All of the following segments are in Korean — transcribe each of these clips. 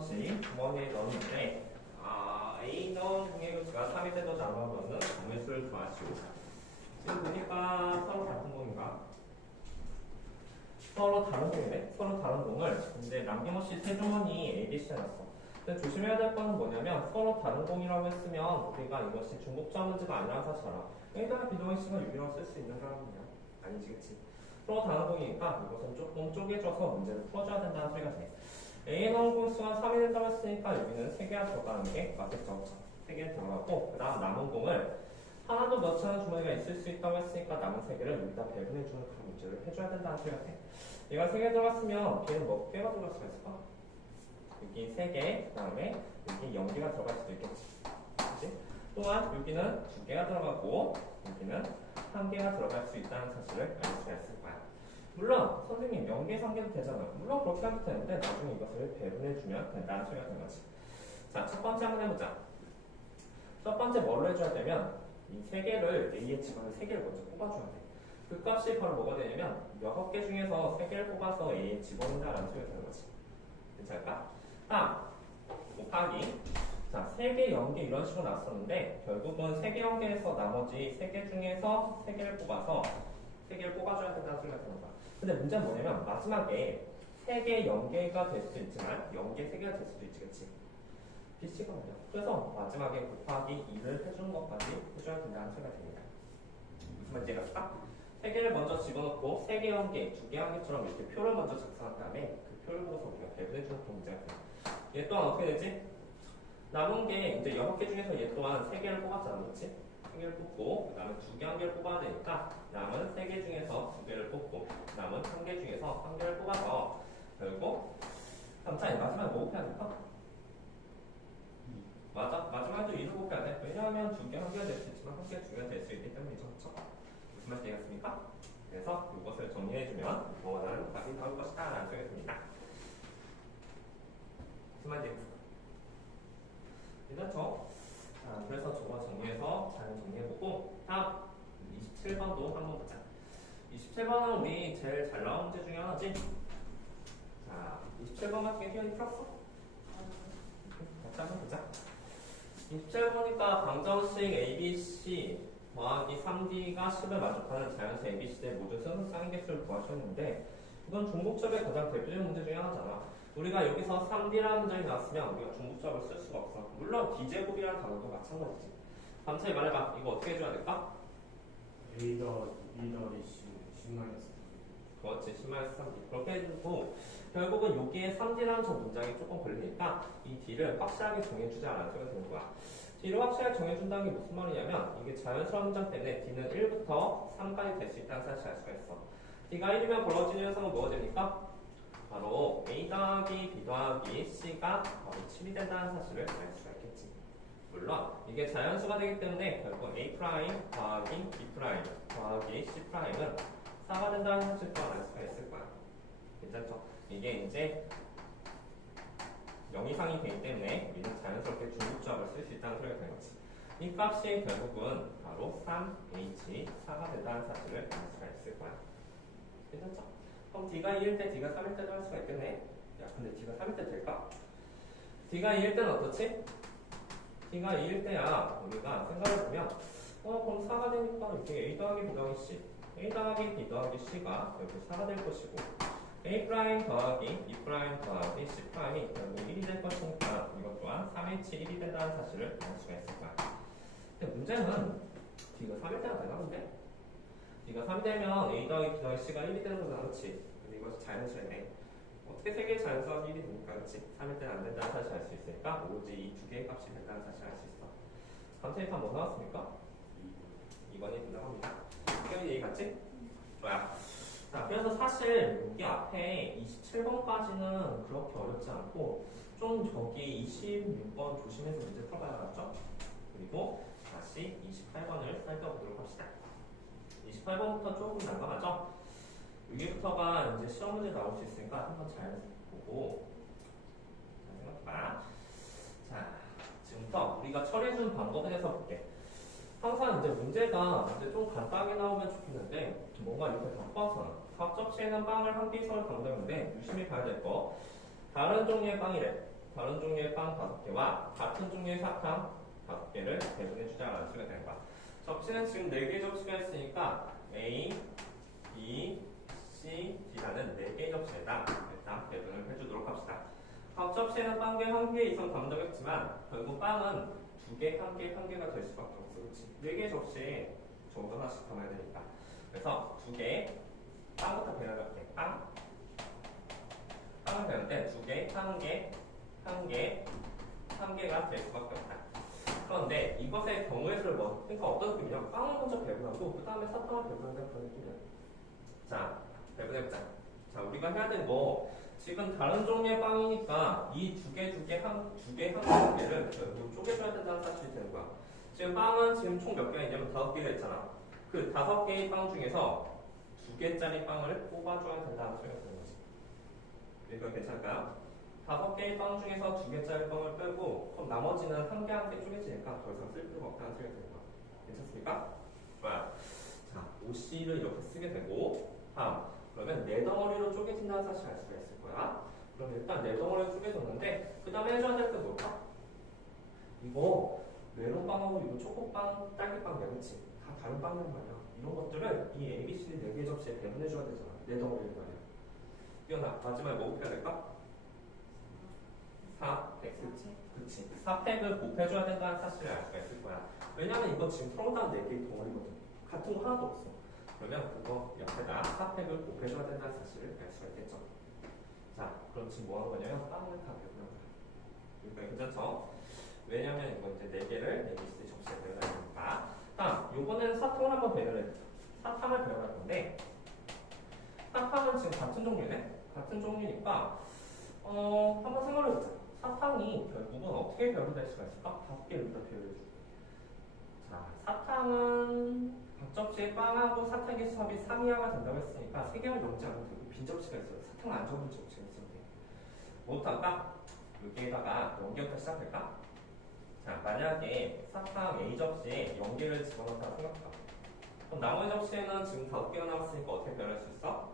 번씩 주머니에 넣었는데 A 넣은 공의 교수가 3일 때도 나눠 넣는 공의 수를 구하시오. 지금 보니까 서로 같은 공인가? 서로 다른 공이네? 서로 다른 공을 이제 남김없이 세 주머니 A, B, C에 놨어. 근데 조심해야 될 거는 뭐냐면 서로 다른 공이라고 했으면 우리가 이것이 중복점 문제가 아니라는 사실 알아. A가 B동의 C가 6이라고 쓸 수 있는 거라면요. 아니지, 그치? 서로 다른 공이니까 이것은 조금 쪼개져서 문제를 풀어줘야 된다는 소리가 돼. A의 넣은 공수가 3이 된다고 했으니까 여기는 3개가 들어가는 게 맞겠죠? 3개 들어가고 그 다음 남은 공을 하나도 넣지 않은 주머니가 있을 수 있다고 했으니까 남은 3개를 여기다 배분해주는 그런 문제를 해줘야 된다는 소리가 돼. 얘가 3개 들어갔으면 걔는 몇 개가 들어갈 수가 있을까? 여기 3개, 그 다음에 여기 0개가 들어갈 수도 있겠지. 그치? 또한 여기는 2개가 들어가고 여기는 1개가 들어갈 수 있다는 사실을 알 수가 있을 거야. 물론 선생님 0개, 3개도 되잖아요. 물론 그렇게 하도 되는데 나중에 이것을 배분해주면 된다는 소리가 되는 거지. 자, 첫 번째 한번 해보자. 첫 번째 뭘로 해줘야 되면 이 3개를 A의 집안을 3개를 먼저 뽑아줘야 돼. 그 값이 바로 뭐가 되냐면 6개 중에서 3개를 뽑아서 A의 집어넣는다라는 소리가 되는 거지. 괜찮을까? 다음 곱하기 자 3개, 0개 이런 식으로 나왔었는데 결국은 3개, 0개에서 나머지 3개 중에서 3개를 뽑아서 3개를 뽑아줘야 된다는 소리가 되는 거야. 근데 문제는 뭐냐면 마지막에 3개, 0개가 될 수도 있지만 0개, 3개가 될 수도 있지, 그치? BC가 뭐냐? 그래서 마지막에 곱하기 2를 해주는 것까지 해줘야 된다는 소리가 됩니다. 무슨 말인지 알았을까? 3개를 먼저 집어넣고 3개, 0개, 2개, 1개처럼 이렇게 표를 먼저 작성한 다음에 그 표를 보고서 우리가 배분해주는 그런 문제가 돼요. 얘 또한 어떻게 되지? 남은 게 이제 6개 중에서 얘 또한 3개를 뽑았잖아, 그렇지? 3개를 뽑고 그 다음에 2개, 1개를 뽑아야 되니까 남은 3개 중에서 2개를 뽑고 남은 1개 중에서 1개를 뽑아서 결국 자, 마지막에 뭐 곱해야 될까? 맞아. 마지막에도 2를 곱해야 돼. 왜냐하면 2개, 1개가 될 수 있지만 1개, 2개가 될 수 있기 때문이죠. 그렇죠? 무슨 말인지 되겠습니까? 그래서 이것을 정리해주면 원하는 답이 나올 것이다 라는 소리가 듭니다. 무슨 말인지 되겠습니까? 괜찮죠? 자, 그래서 저거 정리해서 잘 정리해보고 다음 27번도 한번 보자. 27번은 우리 제일 잘 나온 문제 중에 하나지? 자, 27번 같은 게 희연이 풀었어? 같이 한번 보자. 27번이니까 방정식 ABC 더하기 3D가 10을 만족하는 자연수 ABC의 모든 선상의 개수를 구하셨는데 이건 중복접의 가장 대표적인 문제 중에 하나잖아. 우리가 여기서 3D라는 문장이 나왔으면 우리가 중복접을 쓸 수가 없어. 물론 D제곱이라는 단어도 마찬가지지. 감차히 말해봐. 이거 어떻게 해줘야 될까? A 더하기 B 더하기 C 10-3. 그렇지. 10-3D. 그렇게 해주고 결국은 여기에 3D라는 저 문장이 조금 걸리니까 이 D를 확실하게 정해주자라는 소리가 되는 거야. D를 확실하게 정해준다는 게 무슨 말이냐면 이게 자연스러운 문장 때문에 D는 1부터 3까지 될 수 있다는 사실을 알 수가 있어. D가 1이면 벌어지는 현상은 뭐가 됩니까? 바로 A 더하기 B 더하기 C가 바로 7이 된다는 사실을 알 수가 있겠지. 물론 이게 자연수가 되기 때문에 결국 A' 더하기 B' 더하기 C'은 4가 된다는 사실 또한 알 수가 있을 거야. 괜찮죠? 이게 이제 0 이상이 되기 때문에 우리는 자연스럽게 중복조합을 쓸 수 있다는 소리가 되는 거지. 이 값이 결국은 바로 3H 4가 된다는 사실을 알 수가 있을 거야. 괜찮죠? 그럼 D가 2일 때 D가 3일 때도 할 수가 있겠네. 야 근데 D가 3일 때 될까? D가 2일 때는 어떻지? D가 2일 때야 우리가 생각해보면 그럼 4가 되니까 이렇게 A 더하기 B 더하기 C A 더하기 B 더하기 C가 결국 4가 될 것이고 A' 더하기 B' 더하기 C' 결국 1이 될 것이니까 이것 또한 3H 1이 된다는 사실을 알 수가 있을 거야. 근데 문제는 D가 3일 때가 되나 본데? D가 3이 되면 A 더하기 B 더하기 C가 1이 되는 거잖아, 그렇지? 근데 이것이 자연수네. 어떻게 3개의 자연수가 1이 됩니까, 그렇지? 3일 때는 안 된다는 사실을 알 수 있으니까 오로지 이 2개의 값이 된다는 사실을 알 수 있어. 감차이 답 뭐 나왔습니까? 2번이 된다고 합니다. 희연이 얘기 같지? 좋아요. 자, 그래서 사실 여기 앞에 27번까지는 그렇게 어렵지 않고 좀 저기 26번 조심해서 문제 풀어봐야겠죠? 그리고 다시 28번을 살펴보도록 합시다. 28번부터 조금 난감하죠? 여기부터가 이제 시험 문제 나올 수 있으니까 한번 잘 보고 잘 생각해봐. 자, 지금부터 우리가 처리해주는 방법에 대해서 볼게. 항상 이제 문제가 이제 좀 간단하게 나오면 좋겠는데 뭔가 이렇게 바꿔서 각 접시에는 빵을 한 개선을 담당하는데 유심히 봐야 될 거 다른 종류의 빵이래. 다른 종류의 빵 5개와 같은 종류의 사탕 5개를 배분해주자라는 식으로 되는 거야. 접시는 지금 4개의 접시가 있으니까 A, B, C, D라는 4개의 접시에다 일단 배분을 해주도록 합시다. 각 접시에는 빵 1개 이상 담당했지만 결국 빵은 2개, 1개, 1개가 될 수밖에 없어. 그렇지? 4개의 접시에 정도 하나씩 담아야 되니까. 그래서 2개, 빵부터 배워갈게. 빵을 배우는데 2개, 1개, 1개, 1개가 될 수밖에 없다. 그런데 이것의 경우의 수를 그러니까 어떤 느낌이냐면 빵을 먼저 배분하고 그 다음에 사탕을 배분한다는 그런 느낌이야. 자, 배분해보자. 자, 우리가 해야 되는 거 지금 다른 종류의 빵이니까 이 두 개를 결국 쪼개줘야 된다는 사실이 되는 거야. 지금 빵은 지금 총 몇 개가 있냐면 5개가 있잖아. 그 5개의 빵 중에서 2개짜리 빵을 뽑아줘야 된다는 소리가 되는 거지. 이거 괜찮을까요? 5개의 빵 중에서 2개짜리 빵을 빼고 그럼 나머지는 한 개 한 개 쪼개지니까 더 이상 쓸 필요가 없다는 소리가 되는 거야. 괜찮습니까? 좋아요. 자, OC를 이렇게 쓰게 되고 다음 그러면 4덩어리로 쪼개진다는 사실을 알 수가 있을 거야. 그럼 일단 4덩어리로 쪼개졌는데 그 다음에 해줘야 될 게 뭘까? 이거 메론빵하고 이거 초코빵, 딸기빵 그렇지? 다 다른 빵이란 말이야. 이런 것들을 이 ABCD 4개 접시에 배분해줘야 되잖아. 4덩어리란 말이야. 이거나 마지막에 뭐 곱해야 될까? 4팩. 그치. 4팩을 곱해줘야 된다는 사실을 알 수가 있을 거야. 왜냐면 이거 지금 프로그램 4개의 덩어리거든. 같은 거 하나도 없어. 그러면 그거 옆에다 4팩을 곱해줘야 된다는 사실을 알 수가 있겠죠. 자, 그럼 지금 뭐 하는 거냐면 빵을 다 배분한 거야. 그러니까 괜찮죠? 왜냐면 이거 이제 4개를 ABCD 접시에 배분해야 되니까. 다음, 요거는 사탕을 한번 배분해보자. 사탕을 배분할 건데 사탕은 지금 같은 종류네? 같은 종류니까 한번 생각해보자. 사탕이 결국은 어떻게 배분될 수가 있을까? 5개를 일단 배분해줄게. 자, 사탕은 각 접시에 빵하고 사탕의 수합이 3 이하가 된다고 했으니까 3개를 넘지 않으면 되고 빈 접시가 있어요. 사탕 안 적은 접시가 있으면 돼. 뭐부터 할까? 여기에다가 0개부터 시작할까? 자, 만약에 사탕 A 접시에 0개를 집어넣었다고 생각해봐. 그럼 나머지 접시에는 지금 5개가 남았으니까 어떻게 변할 수 있어?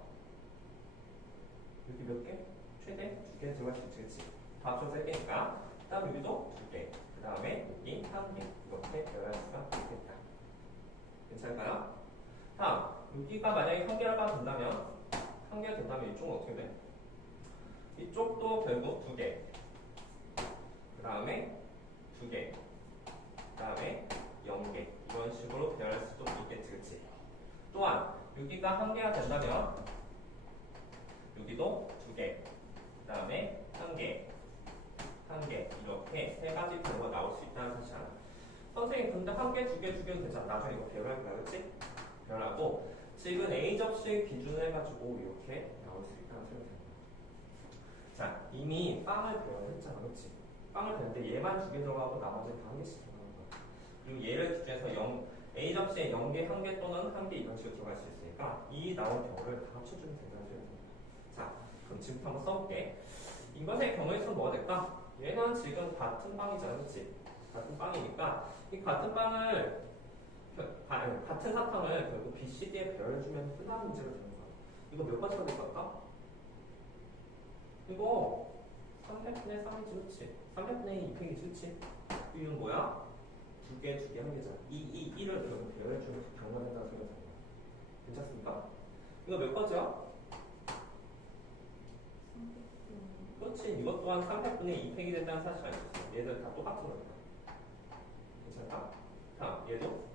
여기 몇 개? 최대 2개 들어갈 수 있지, 그치? 다 합쳐서 3개니까. 그 다음 여기도 2개. 그 다음에 여기 1개. 이렇게 변할 수가 있겠다. 괜찮을까요? 다음, 여기가 만약에 1개가 된다면, 1개가 된다면 이쪽은 어떻게 돼? 이쪽도 결국 2개. 그 다음에 2개. 그 다음에 0개. 이런 식으로 배열할 수도 있겠지, 그치? 또한, 여기가 1개가 된다면, 여기도 2개. 그 다음에 1개. 1개. 이렇게 3가지 변화가 나올 수 있다는 사실이야. 선생님, 근데 1개, 2개, 2개는 되잖아. 나중에 이거 배열할 거야, 그치? 배열하고, 지금 A 접시의 기준을 해가지고 이렇게 나올 수 있다는 소리가 됩니다. 자, 이미 빵을 배열했잖아, 그치? 빵을 배웠는데 얘만 2개 들어가고 나머지는 다 1개씩 들어가는 거야. 그리고 얘를 기준해서 A 접시에 0개, 1개 또는 1개 이런 식으로 들어갈 수 있으니까 이 나온 경우를 다 합쳐주면 된다는 소리입니다. 자, 그럼 지금부터 한번 써볼게. 이것의 경우에서는 뭐가 될까? 얘는 지금 같은 빵이잖아, 그치? 같은 빵이니까 이 같은 빵을 같은 사탕을 결국 B, C, D에 배열해주면 끝나는 문제가 되는 거야. 이거 몇 가지가 될 것 같다? 이거 300분의 3이지, 그치? 300분의 2팩이지, 그치? 이건 뭐야? 2개, 2개, 1개잖아. 이 1을 결국 배열해주면서 변화된다는 소리가 되는 거야. 괜찮습니까? 이거 몇 가지야? 그렇지. 이것 또한 300분의 2팩이 된다는 사실을 알고 있어. 얘들 다 똑같은 거니까. 괜찮다? 다음, 얘도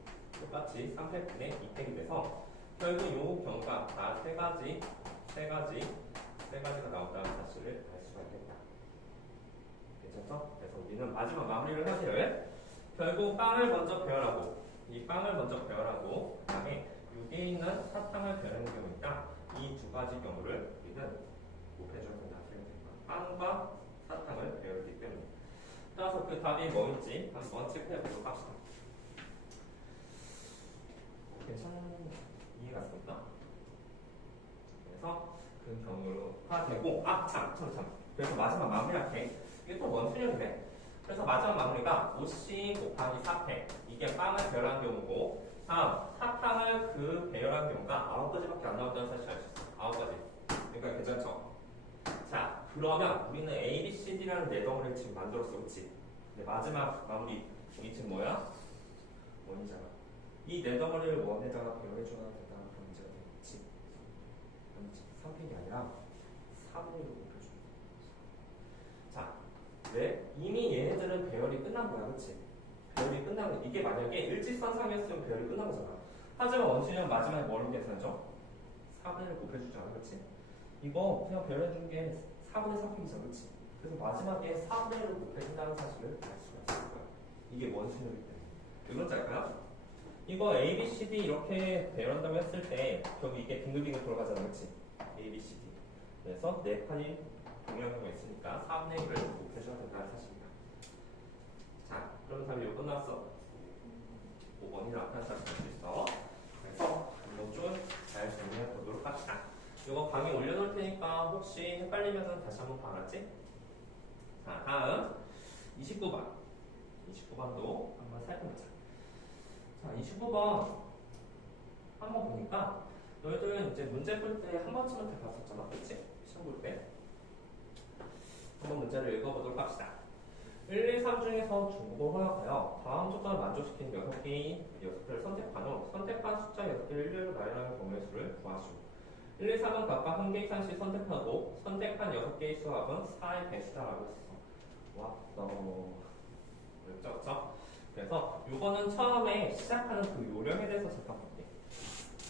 똑같이 300분의 2팩이 돼서 결국 요 경우가 다 3가지가 나온다는 사실을 알 수가 있겠다. 괜찮죠? 그래서 우리는 마지막 마무리를 하기를 결국 빵을 먼저 배열하고 이 빵을 먼저 배열하고 그 다음에 여기에 있는 사탕을 배열하는 경우니까 이 2가지 경우를 우리는 곱해줘야 된다. 빵과 사탕을 배열했기 때문에. 따라서 그 답이 뭐인지 한번 체크해 보도록 합시다. 이해가 갔습니까? 그래서 그 경우가 되고 참. 그래서 마지막 마무리할게. 이게 또 원순열이네. 그래서 마지막 마무리가 5C 곱하기 4팩. 이게 빵을 배열한 경우고 다음 사탕을 그 배열한 경우가 9가지밖에 안 나온다는 사실을 알 수 있어. 9가지. 그러니까 괜찮죠? 자, 그러면 우리는 A, B, C, D라는 네 덩어리를 지금 만들었어, 그치? 근데 마지막 마무리, 이게 지금 뭐야? 원이잖아. 이 네 덩어리를 원에다가 배열해줘야 된다는 그런 문제가 되겠지. 아니지, 3팩이 아니라 4분의 1로 곱해줘. 자, 왜? 이미 얘네들은 배열이 끝난 거야, 그치? 배열이 끝난 거. 이게 만약에 일직선상이었으면 배열이 끝난 거잖아. 하지만 원수는 마지막에 뭐로 계산하죠? 4분의 1 곱해주잖아, 그치? 이거 그냥 배열해준 게 4분의 3팩이잖아, 그치? 그래서 마지막에 4분의 1을 곱해준다는 사실을 알 수가 있을 거야. 이게 원수이기 때문에. 왜 그런지 알까요? 이거 A, B, C, D 이렇게 배열한다고 했을 때 결국 이게 빙글빙글 돌아가잖아, 그치? A, B, C, D. 그래서 네 판이 동일한 가 있으니까 4분의 1을 곱해줘야 된다는 사실이야. 자, 그럼 답이 이거 끝났어. 5번이 나타난 사실일 수 있어. 그래서 이거 좀 잘 정리해 보도록 합시다. 이거 강의 올려놓을 테니까 혹시 헷갈리면 다시 한번 봐라지. 자, 다음 29번. 29번도 한번 살펴보자. 자, 29번 한번 보니까 너희들 이제 문제 풀 때 한 번쯤은 다 봤었잖아, 그치? 시험 볼 때. 한번 문제를 읽어보도록 합시다. 1, 2, 3 중에서 중국어를 허락하여 다음 조건을 만족시키는 6개를 선택한 후 선택한 숫자 6개를 일렬로 나열하는 경우의 수를 구하시오. 1, 2, 3은 각각 한 개 이상씩 선택하고 선택한 6개의 수합은 4의 배수다라고 했어. 와, 너무 어렵죠, 그쵸? 그래서 이거는 처음에 시작하는 그 요령에 대해서 잠깐 볼게.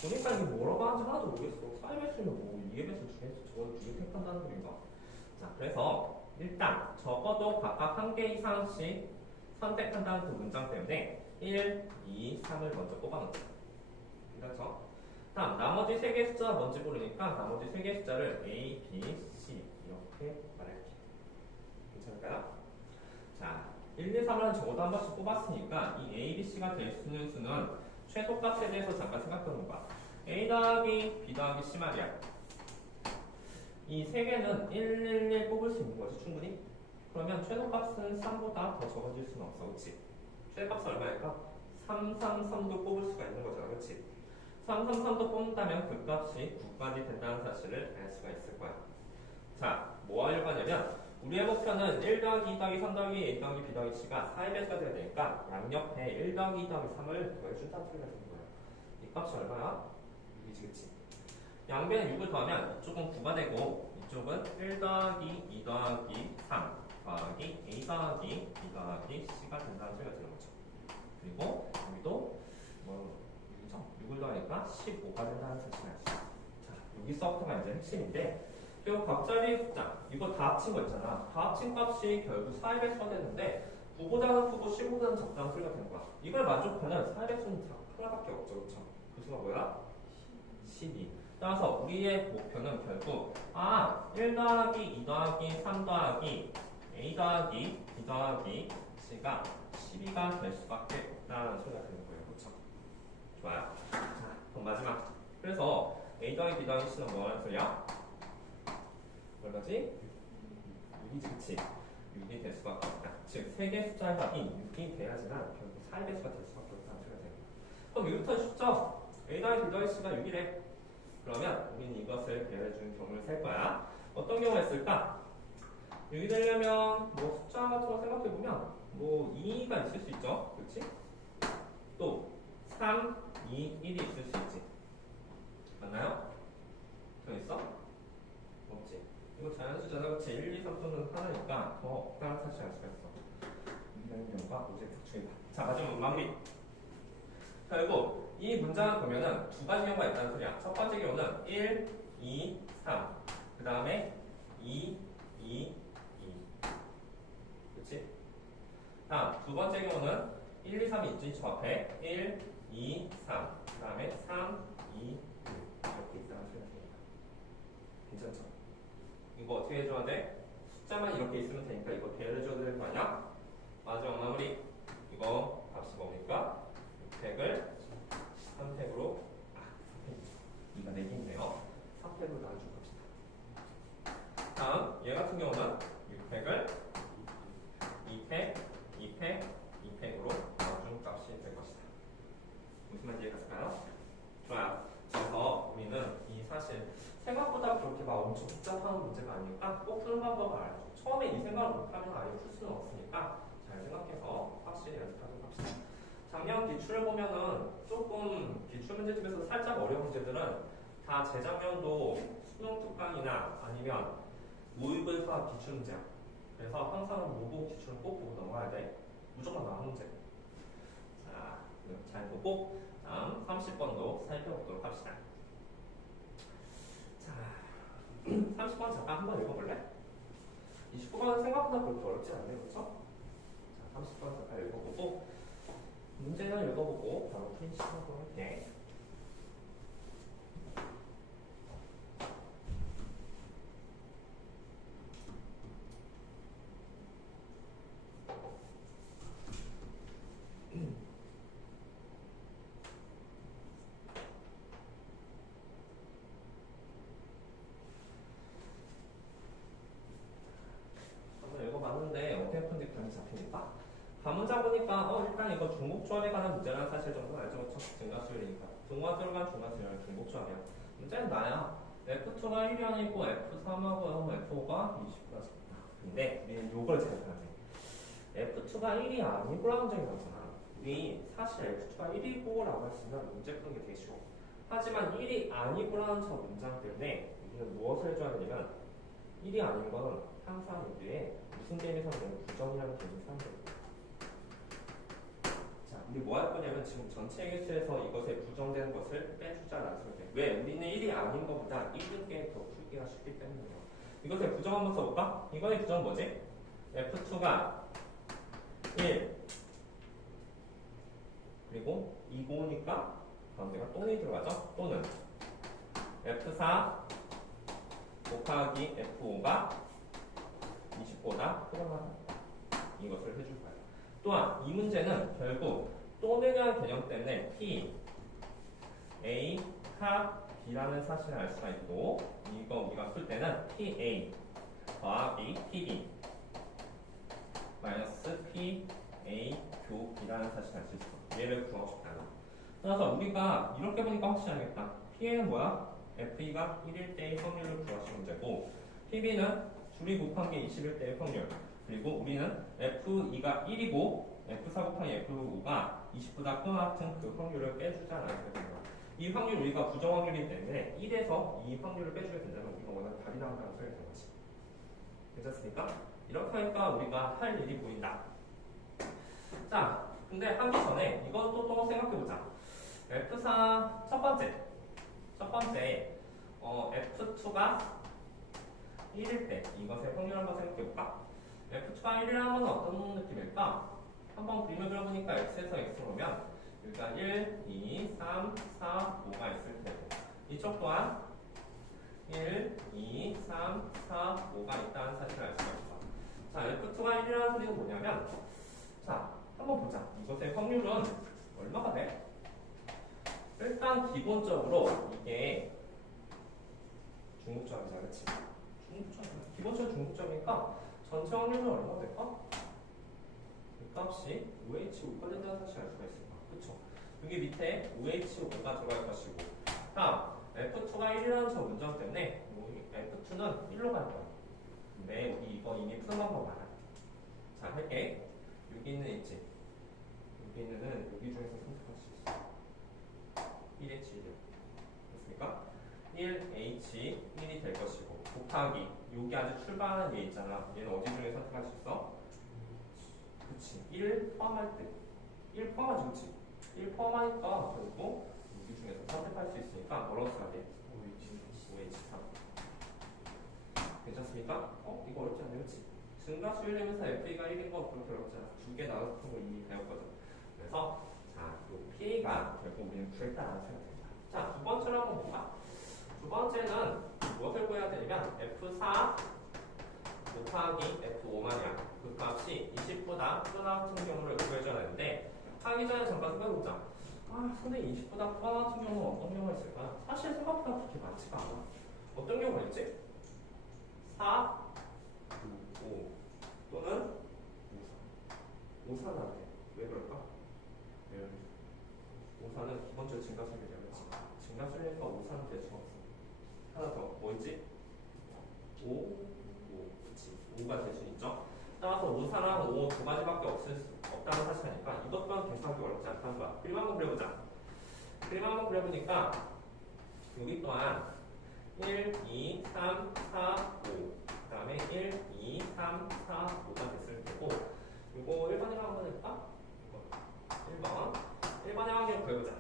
보니까 이게 뭐라고 하는지 하나도 모르겠어. 4의 배수면 뭐 2의 배수, 2의 배수, 저거를 2개 택한다는 소린가? 자, 그래서 일단 적어도 각각 한 개 이상씩 선택한다는 그 문장 때문에 1, 2, 3을 먼저 뽑아놓자. 그렇죠? 다음 나머지 3개의 숫자가 뭔지 모르니까 나머지 3개의 숫자를 A, B, C 이렇게 말할게. 괜찮을까요? 자, 1, 2, 3을 적어도 한 번씩 뽑았으니까 이 A, B, C가 될 수 있는 수는 최소값에 대해서 잠깐 생각해보는 거야. A 더하기 B 더하기 C 말이야. 이 세 개는 1, 1, 1 뽑을 수 있는 거지, 충분히? 그러면 최소값은 3보다 더 적어질 수는 없어, 그치? 최소값은 얼마일까? 3, 3, 3도 뽑을 수가 있는 거잖아, 그치? 3, 3, 3도 뽑는다면 그 값이 9까지 된다는 사실을 알 수가 있을 거야. 자, 뭐 하려고 하냐면 우리의 목표는 1 더하기 2 더하기 3 더하기 A 더하기 B 더하기 C가 4의 배수가 돼야 되니까 양옆에 1 더하기 2 더하기 3을 더해준다는 소리가 되는 거야. 이 값이 얼마야? 6이지, 그치? 양변에 6을 더하면 이쪽은 9가 되고 이쪽은 1 더하기 2 더하기 3 더하기 A 더하기 B 더하기 C가 된다는 소리가 되는 거죠. 그리고 여기도 뭐 6을 더하니까 15가 된다는 사실을 알 수 있어요. 자, 여기서부터가 이제 핵심인데 이 각자리 숫자 이거 다 합친 거 있잖아. 다 합친 값이 결국 4의 배수가 되는데 9보다는 크고 15보다는 적다는 소리가 되는 거야. 이걸 만족하면 4의 배수는 하나밖에 없죠, 그렇죠? 그 수가 뭐야? 12. 따라서 우리의 목표는 결국 1 더하기 2 더하기 3 더하기 A 더하기 B 더하기 C가 12가 될 수밖에 없다는 소리가 되는 거예요. 그렇죠? 좋아요. 자, 그럼 마지막. 그래서 A 더하기 B 더하기 C는 뭐 하는 소리야? 얼마지? 6이지, 그치? 6이 될 수밖에 없다. 즉, 3개 숫자의 합이 6이 돼야지만 결국 4의 배수가 될 수밖에 없다는 소리가 되는 거예요. 그럼 여기부터 쉽죠? A 더하기 B 더하기 C가 6이래. 그러면 우리는 이것을 배열해주는 경우를 셀 거야. 어떤 경우가 있을까? 6이 되려면 뭐 숫자 같은 거 생각해보면 뭐 2가 있을 수 있죠. 그렇지? 또 3, 2, 1이 있을 수 있지. 맞나요? 더 있어? 없지. 이거 자연수잖아. 그렇지? 1, 2, 3 또는 하나니까 더 없다는 사실 알 수가 있어. 2라는 경우가 오제트 특징이다. 자, 마지막 마무리. 결국 이 문장을 보면은 두 가지 경우가 있다는 소리야. 첫 번째 경우는 1, 2, 3. 그 다음에 2, 2, 2. 그치? 다음 두 번째 경우는 1, 2, 3이 있지. 저 앞에 1, 2, 3. 그 다음에 3, 2, 1. 이렇게 있다는 소리가 됩니다. 괜찮죠? 이거 어떻게 해줘야 돼? 숫자만 이렇게 있으면 되니까 이거 배열해줘야 되는 거 아니야? 마지막 마무리. 이거 값이 뭡니까? 6팩을 3팩으로 3팩이죠. 2가 4개 있네요. 3팩으로 나눠줄 겁시다. 다음 얘 같은 경우는 6팩을 2팩, 2팩, 2팩으로 나눠준 값이 될 것이다. 무슨 말인지 이해갔을까요? 좋아요. 그래서 우리는 이 사실 생각보다 그렇게 막 엄청 복잡한 문제 문제가 아니니까 꼭 푸는 방법을 알아줘. 처음에 이 생각을 못하면 아예 풀 수는 없으니까 잘 생각해서 확실히 연습하도록 합시다. 작년 기출을 보면은 조금 기출 문제집에서 살짝 어려운 문제들은 다 재작년도 수능 특강이나 아니면 모의고사 기출 문제야. 그래서 항상 모고 기출은 꼭 보고 넘어가야 돼. 무조건 나온 문제. 자, 잘 보고 다음 30번도 살펴보도록 합시다. 자, 30번 잠깐 한번 읽어볼래? 29번은 생각보다 그렇게 어렵지 않네, 그렇죠? 자, 30번 잠깐 읽어보고 문제는 읽어보고 바로 프린트 하도록 할게. 한번 읽어봤는데 어떻게 푸는지 감이 잡히니까 가문자 보니까 일단 이거 중복조합에 관한 문제라는 사실 정도는 알죠? 그렇죠? 증가수열이니까 등화수열과 중가수열 중복조합이야. 문제는 나야. F2가 1이 아니고 F3하고 F5가 20보다 작다. 근데 우리는 요걸 잘 봐야 돼. F2가 1이 아니고라는 점이 나잖아. 우리 사실 F2가 1이고 라고 했으면 문제 푸는 게 되게 쉬워. 하지만 1이 아니고라는 저 문장 때문에 우리는 무엇을 해줘야 되냐면 1이 아닌 건 항상 우리의 무슨 개념이 사용되는 부정이라는 개념이 사용됩니다. 자, 우리 뭐 할 거냐면 지금 전체 개수에서 이것에 부정되는 것을 빼주자라는 소리예요. 왜? 우리는 1이 아닌 것보다 1인 게 더 풀기가 쉽기 때문이에요. 이것에 부정 한번 써볼까? 이거의 부정 뭐지? F2가 1 그리고 2고니까 가운데가 또는 들어가죠? 또는 F4 곱하기 F5가 20보다 크거나 이것을 해줄 거예요. 또한 이 문제는 결국 또는이라는 개념 때문에 P, A, 카, B라는 사실을 알 수가 있고 이거 우리가 풀 때는 PA 더하기 PB 마이너스 PA 교 B라는 사실을 알 수 있어. 얘를 구하고 싶다. 그래서 우리가 이렇게 보니까 확실히 알겠다. PA는 뭐야? FE가 1일 때의 확률을 구하시는 문제고 PB는 줄이 곱한 게 21 때의 확률 그리고 우리는 F2가 1이고 F4 곱하기 F5가 20보다 큰 같은 그 확률을 빼주자라는 거예요. 이 확률 우리가 부정 확률이기 때문에 1에서 이 확률을 빼주게 된다면 우리가 원하는 답이 나온다는 소리가 되는 거지. 괜찮습니까? 이렇게 하니까 우리가 할 일이 보인다. 자, 근데 하기 전에 이것도 또 생각해보자. F4 첫 번째 F2가 1일 때 이것의 확률 한번 생각해볼까? F2가 1이라는 건 어떤 느낌일까? 한번 그림을 그려보니까 X에서 X로 오면 일단 1, 2, 3, 4, 5가 있을 테고 이쪽 또한 1, 2, 3, 4, 5가 있다는 사실을 알 수가 있어. 자, F2가 1이라는 소리는 뭐냐면 자, 한번 보자. 이것의 확률은 얼마가 돼? 일단 기본적으로 이게 중복점이잖아, 그치? 기본적으로 중복점이니까 전체 확률은 얼마가 될까? 이 값이 5H5가 된다는 사실을 알 수가 있을까? 그쵸? 여기 밑에 5H5가 들어갈 것이고 다음 F2가 1이라는 저 문장 때문에 F2는 1로 갈 거야. 근데 우리 이거 이미 푸는 방법 알아. 자, 할게. 여기는 있지. 여기는 여기 중에서 선택할 수 있어. 1H1이요. 됐습니까? 1H 1이 될 것이고 곱하기 여기 아주 출발하는 얘 있잖아. 얘는 어디 중에 선택할 수 있어? 그치. 1 포함할 때 1 포함하지 그치? 1 포함하니까 결국 여기 중에서 선택할 수 있으니까 뭐라고 써야 돼? OH3 괜찮습니까? 이거 어렵지 않네 그치? 증가수율이면서 FA가 1인 거 그렇게 어렵지 않아. 두 개 나눠서 푼거 이미 배웠거든. 그래서 자, 요 PA가 결국 우리는 구했다라는 생각이 듭니다. 자, 두 번째로 한번 볼까? 두 번째는 무엇을 구해야 되냐면 F4 곱하기 F5 마냥 그 값이 20보다 크거나 같은 경우를 구해줘야 되는데 하기 전에 잠깐 생각해보자. 선생님 20보다 크거나 같은 경우는 어떤 경우가 있을까? 사실 생각보다 그렇게 많지가 않아. 어떤 경우가 있지? 4, 5 또는 5, 4는 안 돼. 왜 그럴까? 5사는 기본적으로 증가수율이라고 했지. 증가수율이니까 5사는 될 수가 없어. 하나 더, 뭐 있지? 5, 5. 그치. 5가 될 수 있죠. 따라서 5사랑 5 두 가지밖에 없다는 사실이니까 이것 또한 계산하기 어렵지 않다는 거야. 그림 한번 그려보자. 그림 한번 그려보니까 여기 또한 1, 2, 3, 4, 5. 그 다음에 1, 2, 3, 4, 5가 됐을 테고 이거 1번이라고 한번 해볼까? 1번. 1번의 확률 구해보자.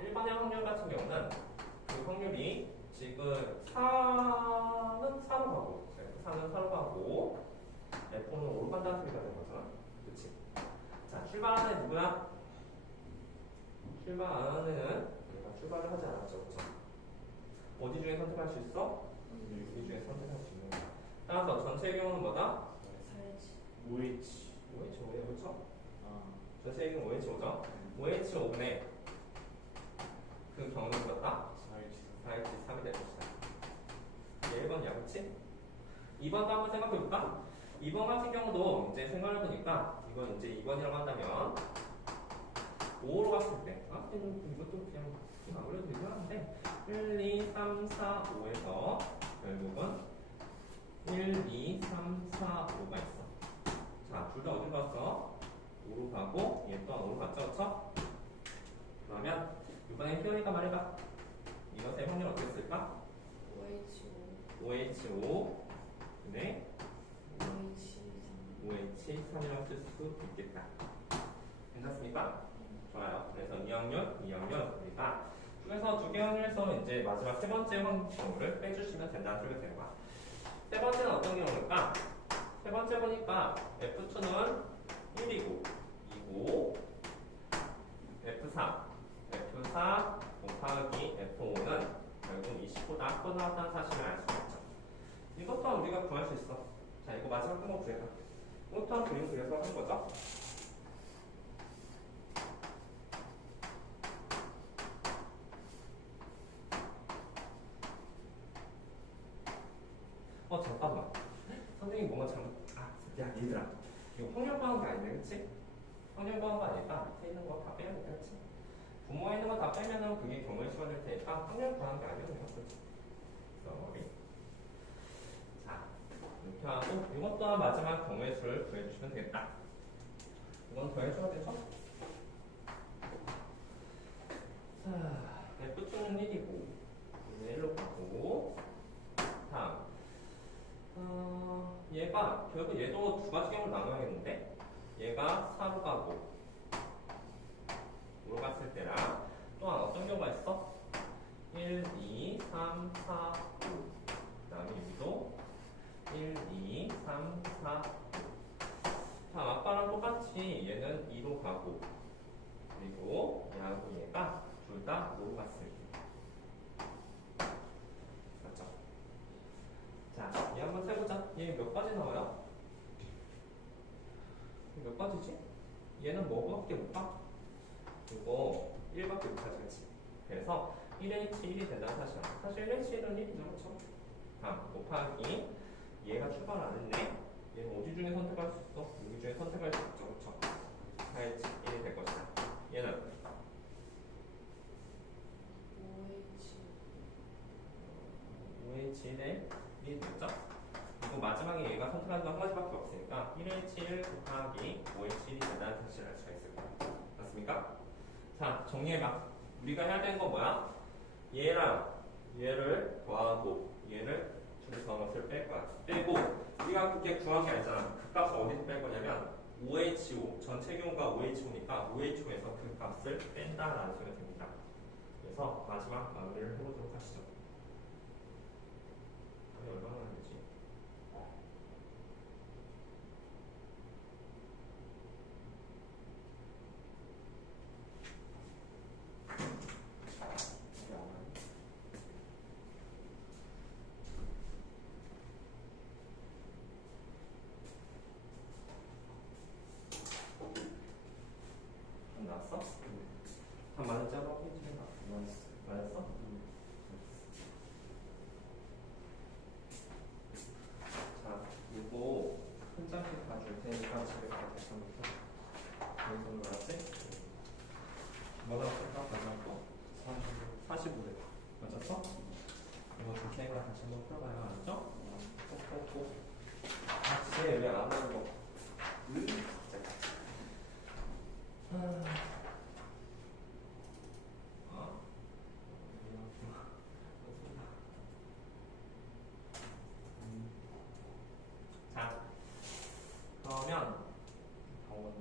1번의 확률 같은 경우는 그 확률이 지금 4는 4로 가고 4는 4로 가고 F는 5로 간다는 소리가 되는 거잖아. 그치? 자, 출발하는 애 누구야? 출발하는 애는 우리가 출발을 하지 않았죠. 그쵸? 어디 중에 선택할 수 있어? 여기 중에 선택할 수 있는 거야. 따라서 전체의 경우는 뭐다? 5H 5H5에 그렇죠? 아 전체의 경우 5H5죠? 5H5분의 그 경우는 뭐다? 4H 4H3이 될 것이다. 1번이야, 그치? 2번도 한번 생각해볼까? 2번 같은 경우도 이제 생각해보니까 이건 이제 2번이라고 한다면 5로 갔을 때 이것도 그냥 안 그래도 되긴 하는데 1, 2, 3, 4, 5에서 결국은 1, 2, 3, 4, 5가 있어. 자, 둘 다 어디로 갔어? 5로 가고 얘 또한 5로 갔죠, 그쵸? 그러면 이번에 희원이가 말해봐. 이것의 확률 어떻게 쓸까? 5H5 네 5H3이라고 쓸 수 있겠다. 괜찮습니까? 좋아요. 그래서 이 확률 우리가 중에서 두 개 확률에서 이제 마지막 세 번째 경우를 빼주시면 된다는 소리가 되는 거야. 세 번째는 어떤 경우일까? 세 번째 보니까 F2는 1이고 2고 F4 곱하기 F5는 결국 20보다 커다란 사실을 알 수가 있죠. 이것 또한 우리가 구할 수 있어. 자, 이거 마지막 한번 구해봐. 이것 또한 그림 그려서 하는 거죠. 잠깐만. 선생님이 뭔가 야, 얘들아. 이거 확률 구하는 게 아닌데, 그치? 확률 구하는 거 아니까 밑에 있는 거 다 빼야 돼, 그치? 분모에 있는 거 다 빼면은 그게 경우의 수가 될 테니까 확률 구하는 게 아니었네요, 그치? 자, 이렇게 하고 이것 또한 마지막 경우의 수를 구해주시면 되겠다. 이건 더해줘야 되죠? 자, F2는 1이고 1로 가고 다음 얘가 결국 얘도 두 가지 경우를 나눠야겠는데 얘가 4로 가고 5로 갔을 때랑 또한 어떤 경우가 있어? 1, 2, 3, 4, 5 그 다음에 여기도 1, 2, 3, 4, 5 자, 아빠랑 똑같이 얘는 2로 가고 그리고 얘하고 얘가 둘 다 5로 갔을 때 맞죠? 자, 얘 한번 세보자. 얘 몇 가지 나와요? 몇 가지지? 얘는 뭐밖에 못 가? 이거 1밖에 못 하지, 그치? 그래서 1H1이 된다는 사실이야. 사실 1H1은 1이죠, 그쵸? 다음, 곱하기 얘가 출발 안 했네? 얘는 어디 중에 선택할 수 있어? 여기 중에 선택할 수 있죠, 그쵸? 4H1이 될 것이다. 얘는 5H1에 1이 됐죠? 그리고 마지막에 얘가 선택하는 거 한 가지밖에 없으니까 1H1 곱하기 5H1이 된다는 사실을 알 수가 있을 거야. 맞습니까? 자, 정리해봐. 우리가 해야 되는 건 뭐야? 얘랑 얘를 더하고 얘를 중에서 것을 뺄 거야. 빼고 우리가 그렇게 구한 게 아니잖아. 그 값을 어디서 뺄 거냐면 5H5 전체 경우가 5H5니까 5H5에서 그 값을 뺀다라는 소리가 됩니다. 그래서 마지막 마무리를 해보도록 하시죠. 답이 얼마나 되지? 나왔어? 다 맞았잖아? 맞았어? 자, 이거 한 장씩 다 줄 테니까 집에 가서 다시 한번 써. 왼손으로 알았지? 뭐라고 쓸까? 마지막 거? 45래. 맞았어? 이거 선생님과 다시 한번 풀어봐요. 알았죠? 꼭꼭꼭. 같이 왜안 하는 거. 자, 그러면 병원신.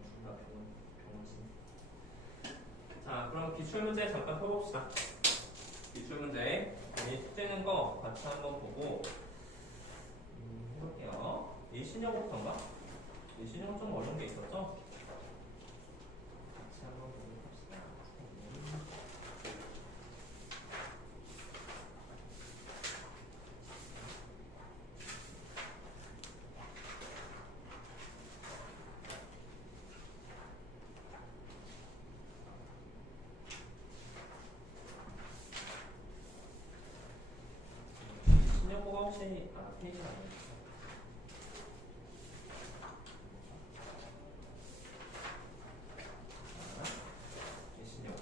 자, 그럼 기출문제 잠깐 펴봅시다. 기출문제 이 숙제는 거 같이 한번 보고 해볼게요. 일신형부터인가? 일신형 좀 어려운 게 있었죠? 같이 한번 보도록 합시다. 신형보가 혹시 페이지 아니에요? 신형.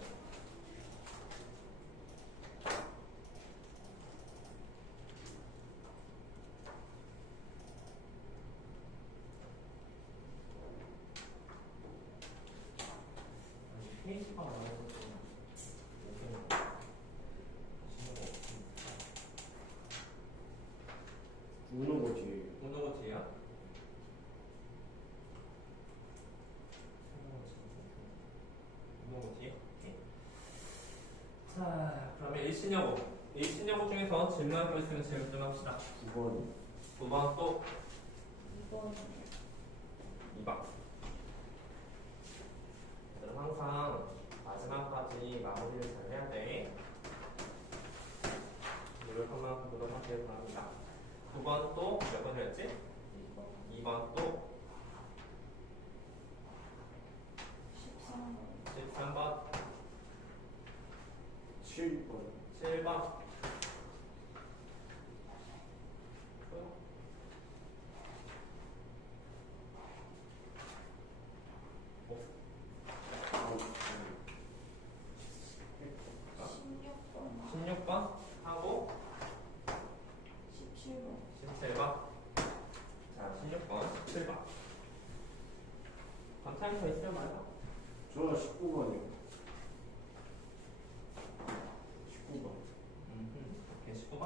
페이지가 나와서 우는 거지. 오는 거 뒤에야? 오는 거 뒤에? 오케이. 자, 그러면 일신여고. 일신여고 중에서 질문할 거 있으면 질문 좀 합시다. 9번. 9번 또 2번 2번. 그럼 항상 마지막까지 마무리를 잘 해야 돼. 노력한 만큼 노력하기를 바랍니다. 9번 또 몇 번이었지? 2번 또 13번 7번. 7번 또 16번 16번 하고 17번 17번. 자, 16번 17번 감탄이 더 있으면 말해봐. 저 19번이요. 19번. 오케이, 19번.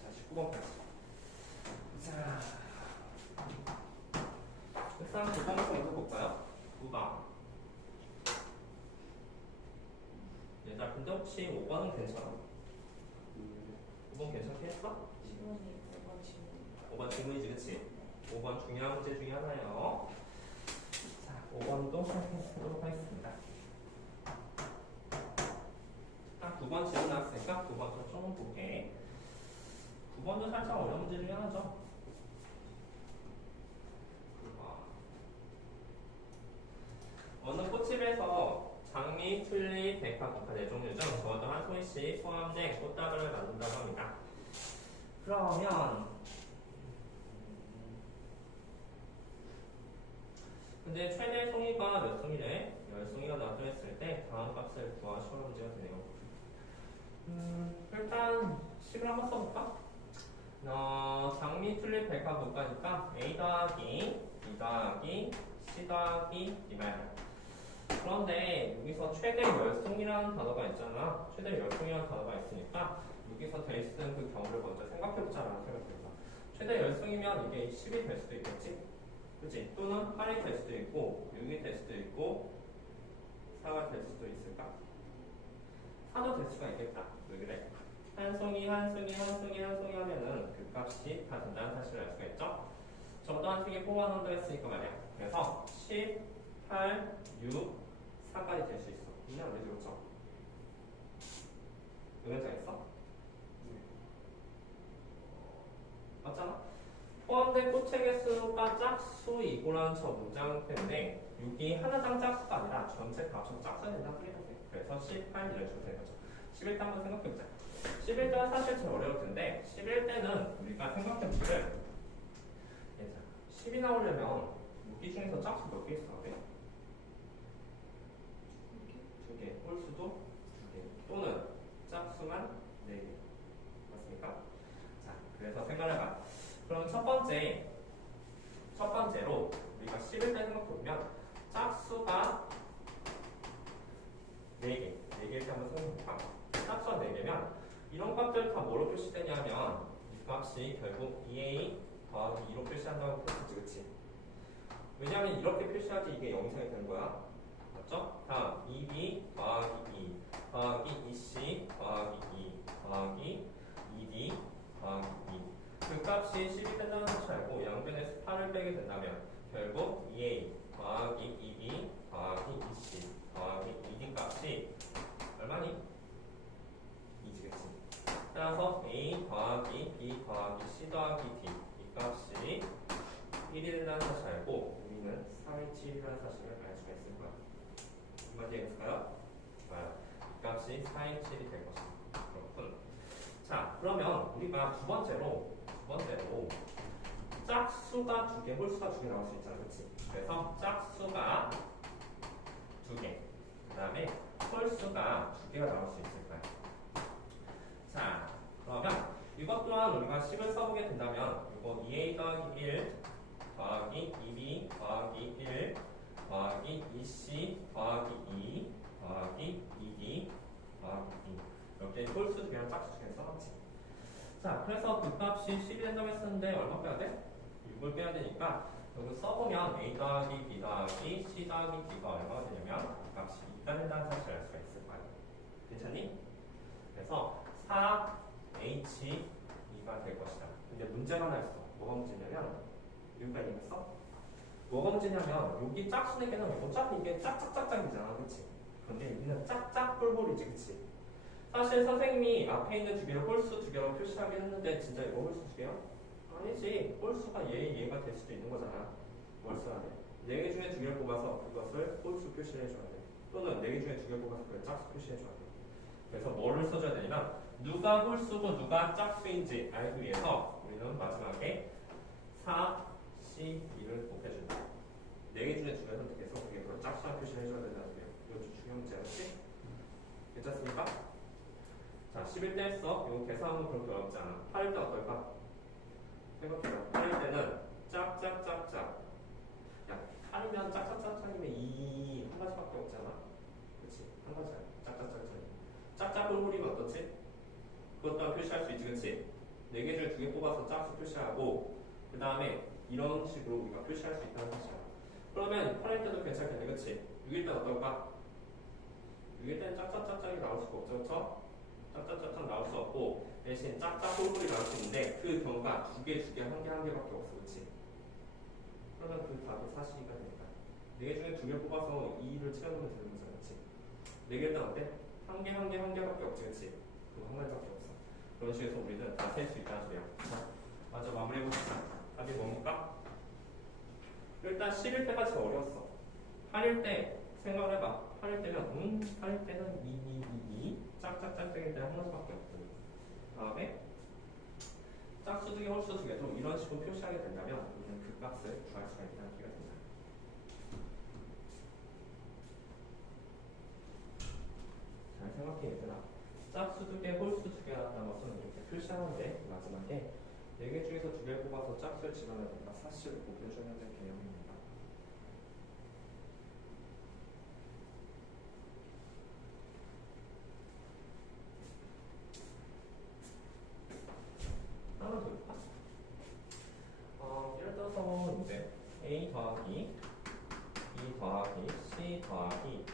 자, 19번까지. 자, 일단 9번부터 먼저 볼까요? 9번. 얘들아, 근데 혹시 5번은 괜찮아? 5번 괜찮게 했어? 지문이 5번 지문 5번 질문이지, 그치? 5번 중요한 문제 중에 하나예요. 자, 5번도 살펴보도록 하겠습니다. 딱 9번 질문 나왔으니까 9번도 좀 볼게. 9번도 살짝 어려운 문제 중에 하나죠. 9번. 어느 꽃집에서 장미, 튤립, 백화, 국화 네 종류 중 적어도 한 소희씩 포함된 꽃다발을 만든다고 합니다. 그러면 근데 최대 송이가 몇 송이래? 10송이가 나왔다 했을 때 다음 값을 구하 시험 문제가 되네요. 일단 식을 한번 써볼까? 장미, 튤립, 백화, 국화니까 A 더하기 B 더하기 C 더하기 D말. 그런데 여기서 최대 10송이라는 단어가 있잖아. 최대 10송이라는 단어가 있으니까 여기서 될 수 있는 그 경우를 먼저 생각해보자라는 생각입니다. 최대 10송이면 이게 10이 될 수도 있겠지? 그치? 또는 8이 될 수도 있고 6이 될 수도 있고 4가 될 수도 있을까? 4도 될 수가 있겠다. 왜 그래? 한 송이 하면은 그 값이 다 된다는 사실을 알 수가 있죠? 정도 한 송이 뽑아놓는다 했으니까 말이야. 그래서 10, 8, 6, 4까지 될 수 있어. 이해 안 되지, 그렇죠? 응했장했어? 맞잖아? 포함된 꽃의 개수가 짝수이고라는 저 문장 때문에 여기 하나당 짝수가 아니라 전체 다 합쳐서 짝수가 된다는 소리가 돼. 그래서 18 이런 식으로 되는 거죠. 11대 한번 생각해보자. 11대는 사실 좀 어려울 텐데 11대는 우리가 생각해보기를 10이 나오려면 여기 중에서 자, 그럼 첫 번째로 우리가 11대 생각해보면 짝수가 4개, 4개를 한번 생각해볼까? 짝수가 4개면 이런 값들 다 뭐로 표시되냐면 이 값이 결국 2a 더하기 2로 표시한다고 표시지, 그치? 왜냐하면 이렇게 표시하지 이게 영상이 되는 거야. 맞죠? 다음 2b 더하기 2 더하기 2c 더하기 2 더하기 2d 더하기 2. 그 값이 10이 된다는 사실 알고 양변에서 8을 빼게 된다면 결국 2a 더하기 2b 더하기 2c 더하기 2d 값이 얼마니? 2지겠지. 따라서 a 더하기 b 더하기 c 더하기 d 이 값이 1이 된다는 사실 알고 우리는 427이라는 사실을 알 수가 있을 거야. 한마디 해볼까요? 좋아요. 이 값이 427이 될 것입니다. 그렇군. 자, 그러면 우리가 두 번째로 짝수가 2개, 홀수가 2개 나올 수 있잖아, 그렇지? 그래서 짝수가 2개, 그 다음에 홀수가 2개가 나올 수 있을 거야. 자, 그러면 이것 또한 우리가 식을 써보게 된다면 이거 2a 더하기 1 더하기 2b 더하기 1 더하기 2c 더하기 2 더하기 2d 더하기 2 이렇게 홀수 2개랑 짝수 2개를 써놨지. 자, 그래서 그 값이 10이 된다고 했었는데 얼마 빼야 돼? 6을 빼야 되니까 여기 써보면 a 더하기 b 더하기 c 더하기 d가 얼마가 되냐면 그 값이 2가 된다는 사실을 알 수가 있을 거야. 괜찮니? 그래서 4h2가 될 것이다. 근데 문제가 하나 있어. 뭐가 문제냐면 여기가 있어? 뭐가 문제냐면 여기 짝수 4개는 어차피 이게 짝짝짝짝이잖아, 그치? 근데 여기는 짝짝 뿔뿔이지, 그치? 사실 선생님이 앞에 있는 2개를 홀수 2개로 표시하긴 했는데 진짜 이거 홀수 2개야? 아니지. 홀수가 얘가 될 수도 있는 거잖아. 뭘 써야 돼? 4개 중에 2개를 뽑아서 그것을 홀수 표시를 해줘야 돼. 또는 4개 중에 2개를 뽑아서 그걸 짝수 표시해줘야 돼. 그래서 뭐를 써줘야 되냐면 누가 홀수고 누가 짝수인지 알기 위해서 우리는 마지막에 4c2를 곱해준다. 4개 중에 2개 선택해서 그게 그걸 짝수한 표시를 해줘야 된다는 거예요. 이거 좀 중요한 문제였지? 괜찮습니까? 자, 11대 했어. 이거 계산하면 그렇게 어렵지 않아. 8일 때 어떨까? 생각해요. 8일 때는 짝짝짝짝. 야, 8이면 짝짝짝짝이면 2 한 가지밖에 없잖아. 그치? 한 가지야. 짝짝짝짝. 짝짝 뿔뿔이면 어떻지? 그것 또한 표시할 수 있지, 그치? 4개 중에 2개 뽑아서 짝수 표시하고 그 다음에 이런 식으로 우리가 표시할 수 있다는 사실이야. 그러면 8일 때도 괜찮겠네, 그치? 6일 때 어떨까? 6일 때는 짝짝짝짝이 나올 수가 없죠, 그쵸? 짝짝짝짝 나올 수 없고 대신 짝짝 뿔뿔이 나올 수 있는데 그 경우가 2개, 1개, 1개밖에 없어, 그치? 그러면 그 답이 42가 되니까 4개 중에 2개 뽑아서 2를 채워놓으면 되는 거잖아, 그치? 4개 때 어때? 1개밖에 없지, 그치? 그거 한 가지밖에 없어. 그런 식으로 해서 우리는 다 셀 수 있다는 소리야. 자, 먼저 마무리해봅시다. 답이 뭡니까? 일단 10일 때까지 어려웠어. 8일 때 생각을 해봐. 8일 때는 8일 때는 2 짝짝짝짝일 때는 한 가지밖에 없고 다음에 짝수 2개, 홀수 2개도 이런 식으로 표시하게 된다면 우리는 그 값을 구할 수가 있다는 얘기가 된다. 잘 생각해 얘들아. 짝수 2개, 홀수 2개 나왔다는 것은 이렇게 표시하는데 마지막에 4개 중에서 2개를 뽑아서 짝수를 집어넣어야 된다. 사실을 곱해줘야 되는 개념입니다. 하나 더 볼까? 예를 들어서 이제 a 더하기 b 더하기 c 더하기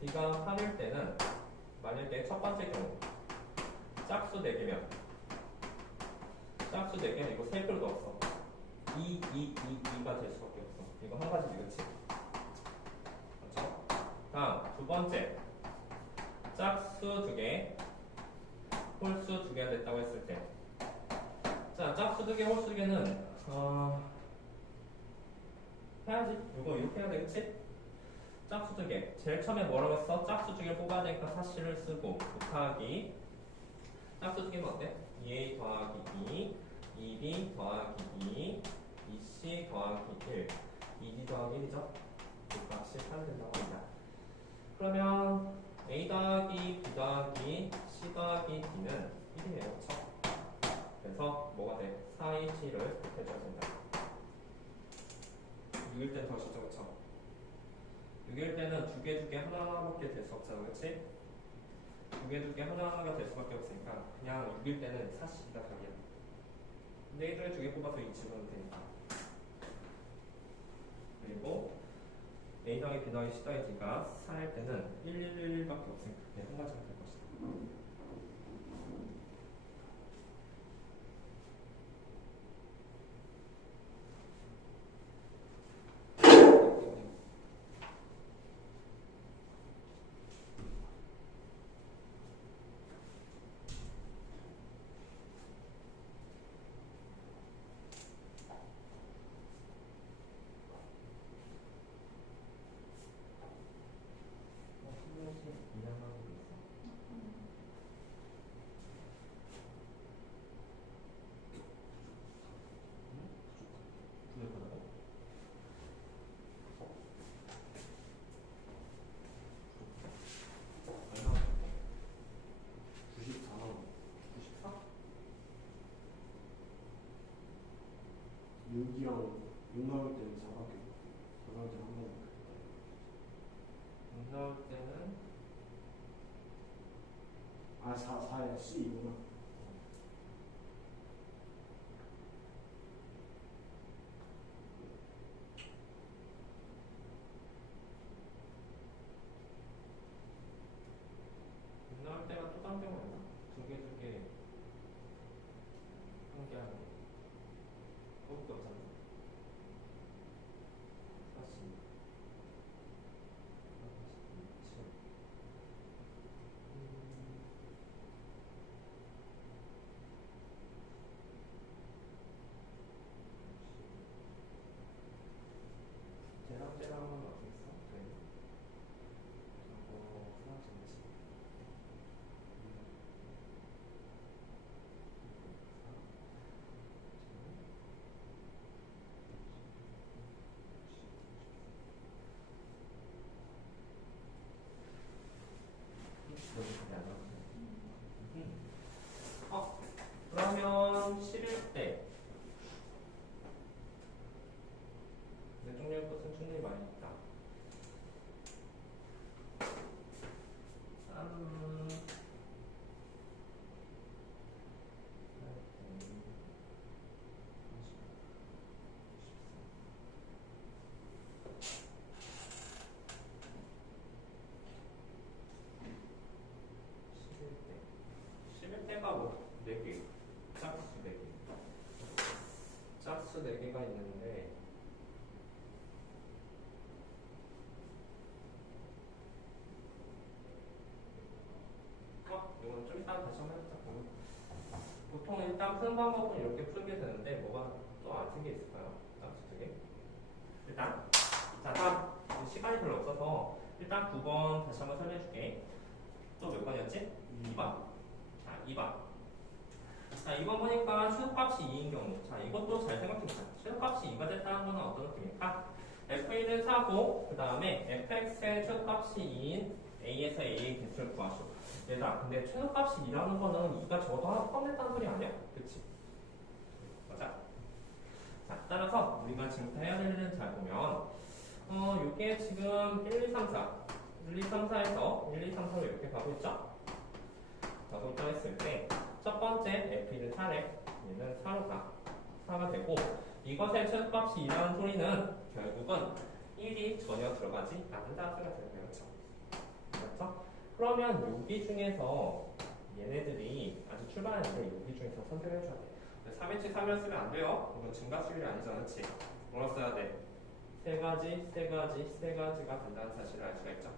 d가 8일 때는 만약에 첫 번째 경우 짝수 4개면 이거 셀 필요도 없어. 2가 될 수밖에 없어. 이거 한 가지 이거지. 그렇죠? 다음 두 번째 짝수 2개 홀수 2개가 됐다고 했을 때 자, 짝수 2개, 홀수 2개는 해야지. 이거 이렇게 해야 되겠지? 짝수 2개. 제일 처음에 뭐라고 했어? 짝수 2개 뽑아야 되니까 사실을 쓰고 곱하기 짝수 2개는 어때? 2a 더하기 2, 2b 더하기 2, 2c 더하기 1, 2d 더하기 1이죠? 그 값이 8이 된다고 합니다. 그러면 a 더하기 b 더하기 c 더하기 d는 1이네요. 그쵸? 그래서 뭐가 돼? 4H를 해줘야 된다. 6일 때는 더 쉽죠, 그쵸? 6일 때는 두 개 하나밖에 될 수 없잖아, 그치? 두 개 하나가 될 수밖에 없으니까 그냥 6일 때는 4C가 답이야. 근데 이들 두 개 뽑아서 2 집어넣으면 되니까. 그리고 A 더하기 B 더하기 C 더하기 D가 4일 때는 111밖에 없으니까 그게 한 가지가 될 것이다. 여기랑 6 나올 때는 4밖에 나올 때한 번. 6 나올 때는 4야 C이구나. 나올 때가 또 다른 경우가 있나? 두 개 한 개 하는 거. 그것도 없잖아. 사실. 쟤랑은 어떻게 있어? 그래. 사라졌지. 그러면 11대 내중률 것은 충분히 많이 있다. 11대가 뭐 4개, 짝수 4개. 짝수 4개가 있는데 이건 좀 이따 다시 한번 해보자. 보통 일단 푸는 방법은 이렇게 풀게 되는데 뭐가 또 아는 게 있을까요? 짝수 2개. 일단 자, 다음 시간이 별로 없어서 일단 9번 다시 한번 설명해줄게. 또 몇 번이었지? 2번. 자, 2번. 자, 2번 보니까 최소값이 2인 경우. 자, 이것도 잘 생각해보자. 최소값이 2가 됐다는 것은 어떤 느낌일까? F는 4고, 그 다음에 fx의 최소값이 2인 a에서 a의 개수를 구하시오. 얘들아, 근데 최소값이 2라는 거는 2가 적어도 하나 포함됐다는 소리 아니야? 그치? 맞아? 자, 따라서 우리가 지금 해야 될 일은 잘 보면, 이게 지금 1, 2, 3, 4. 1, 2, 3, 4에서 1, 2, 3, 4로 이렇게 가고 있죠? 가고 있다 했을 때, 첫 번째 F는 4래. 얘는 4로 가. 4가 되고, 이것의 최소값이 2라는 소리는 결국은 1이 전혀 들어가지 않는다는 소리가 되는 거예요. 그렇죠? 그렇죠? 그러면 여기 중에서 얘네들이 아직 출발하는데 여기 중에서 선택을 해줘야 돼. 3일치 3을 쓰면 안 돼요. 이건 증가수율이 아니잖아. 그렇지? 뭐라 써야 돼? 세 가지가 된다는 사실을 알 수가 있죠.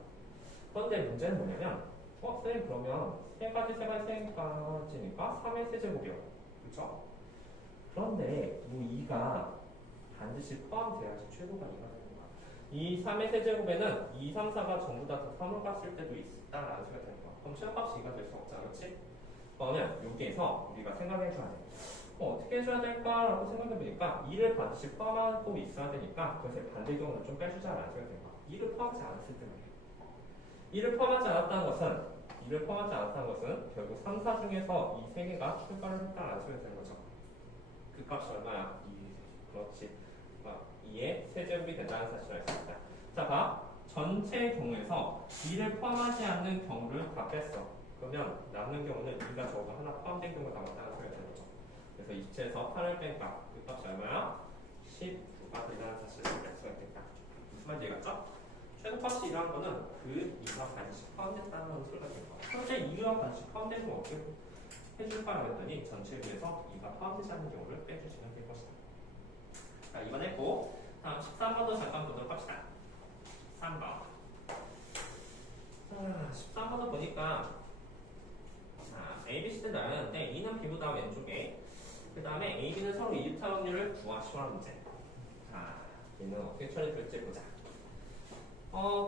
그런데 문제는 뭐냐면 수학생이 그러면 세 가지니까 3의 세제곱이요. 그렇죠? 그런데 이 2가 반드시 포함돼야지 최소가 2가 되는 거야. 이 3의 세제곱에는 2, 3, 4가 전부 다 3을 갔을 때도 있다라는 소리가 되는 거야. 그럼 최소값이 2가 될 수 없잖아. 그렇지? 그러면 여기에서 우리가 생각해줘야 돼. 어떻게 해줘야 될까라고 생각해보니까 2를 반드시 포함하고 있어야 되니까 그것의 반대 경우는 좀 빼주자라는 소리가 되는 거야. 2를 포함하지 않았을 때 말이야. 2를 포함하지 않았다는 것은 결국 3, 4 중에서 이 3개가 출발을 했다라는 소리가 되는 거죠. 그 값이 얼마야? 2. 그렇지. 2의 세제곱이 된다는 사실을 알 수 있다. 자, 봐. 전체 경우에서 2를 포함하지 않는 경우를 다 뺐어. 그러면 남는 경우는 2가 적어도 하나 포함된 경우가 남았다는 소리가 되는 거죠. 그래서 27에서 8을 뺀 값, 그 값이 얼마야? 19가 된다는 사실을 알 수가 있겠다. 무슨 말인지 이해갔죠? 최소값이 이러한 거는 그 2가 반드시 포함됐다는 소리가 된 거야. 현재 2가 반드시 포함된 건 어떻게 해줄까라고 했더니 전체에 비해서 2가 포함되지 않는 경우를 빼주시면 될 것이다. 자, 2번 했고, 다음 13번도 잠깐 보도록 합시다. 13번. 자, 13번도 보니까, 자, A, B, C를 나눴는데, E는 B보다 왼쪽에, 그 다음에 A, B는 서로 이웃할 확률을 구하시라는 문제. 자, 얘는 어떻게 처리될지 보자.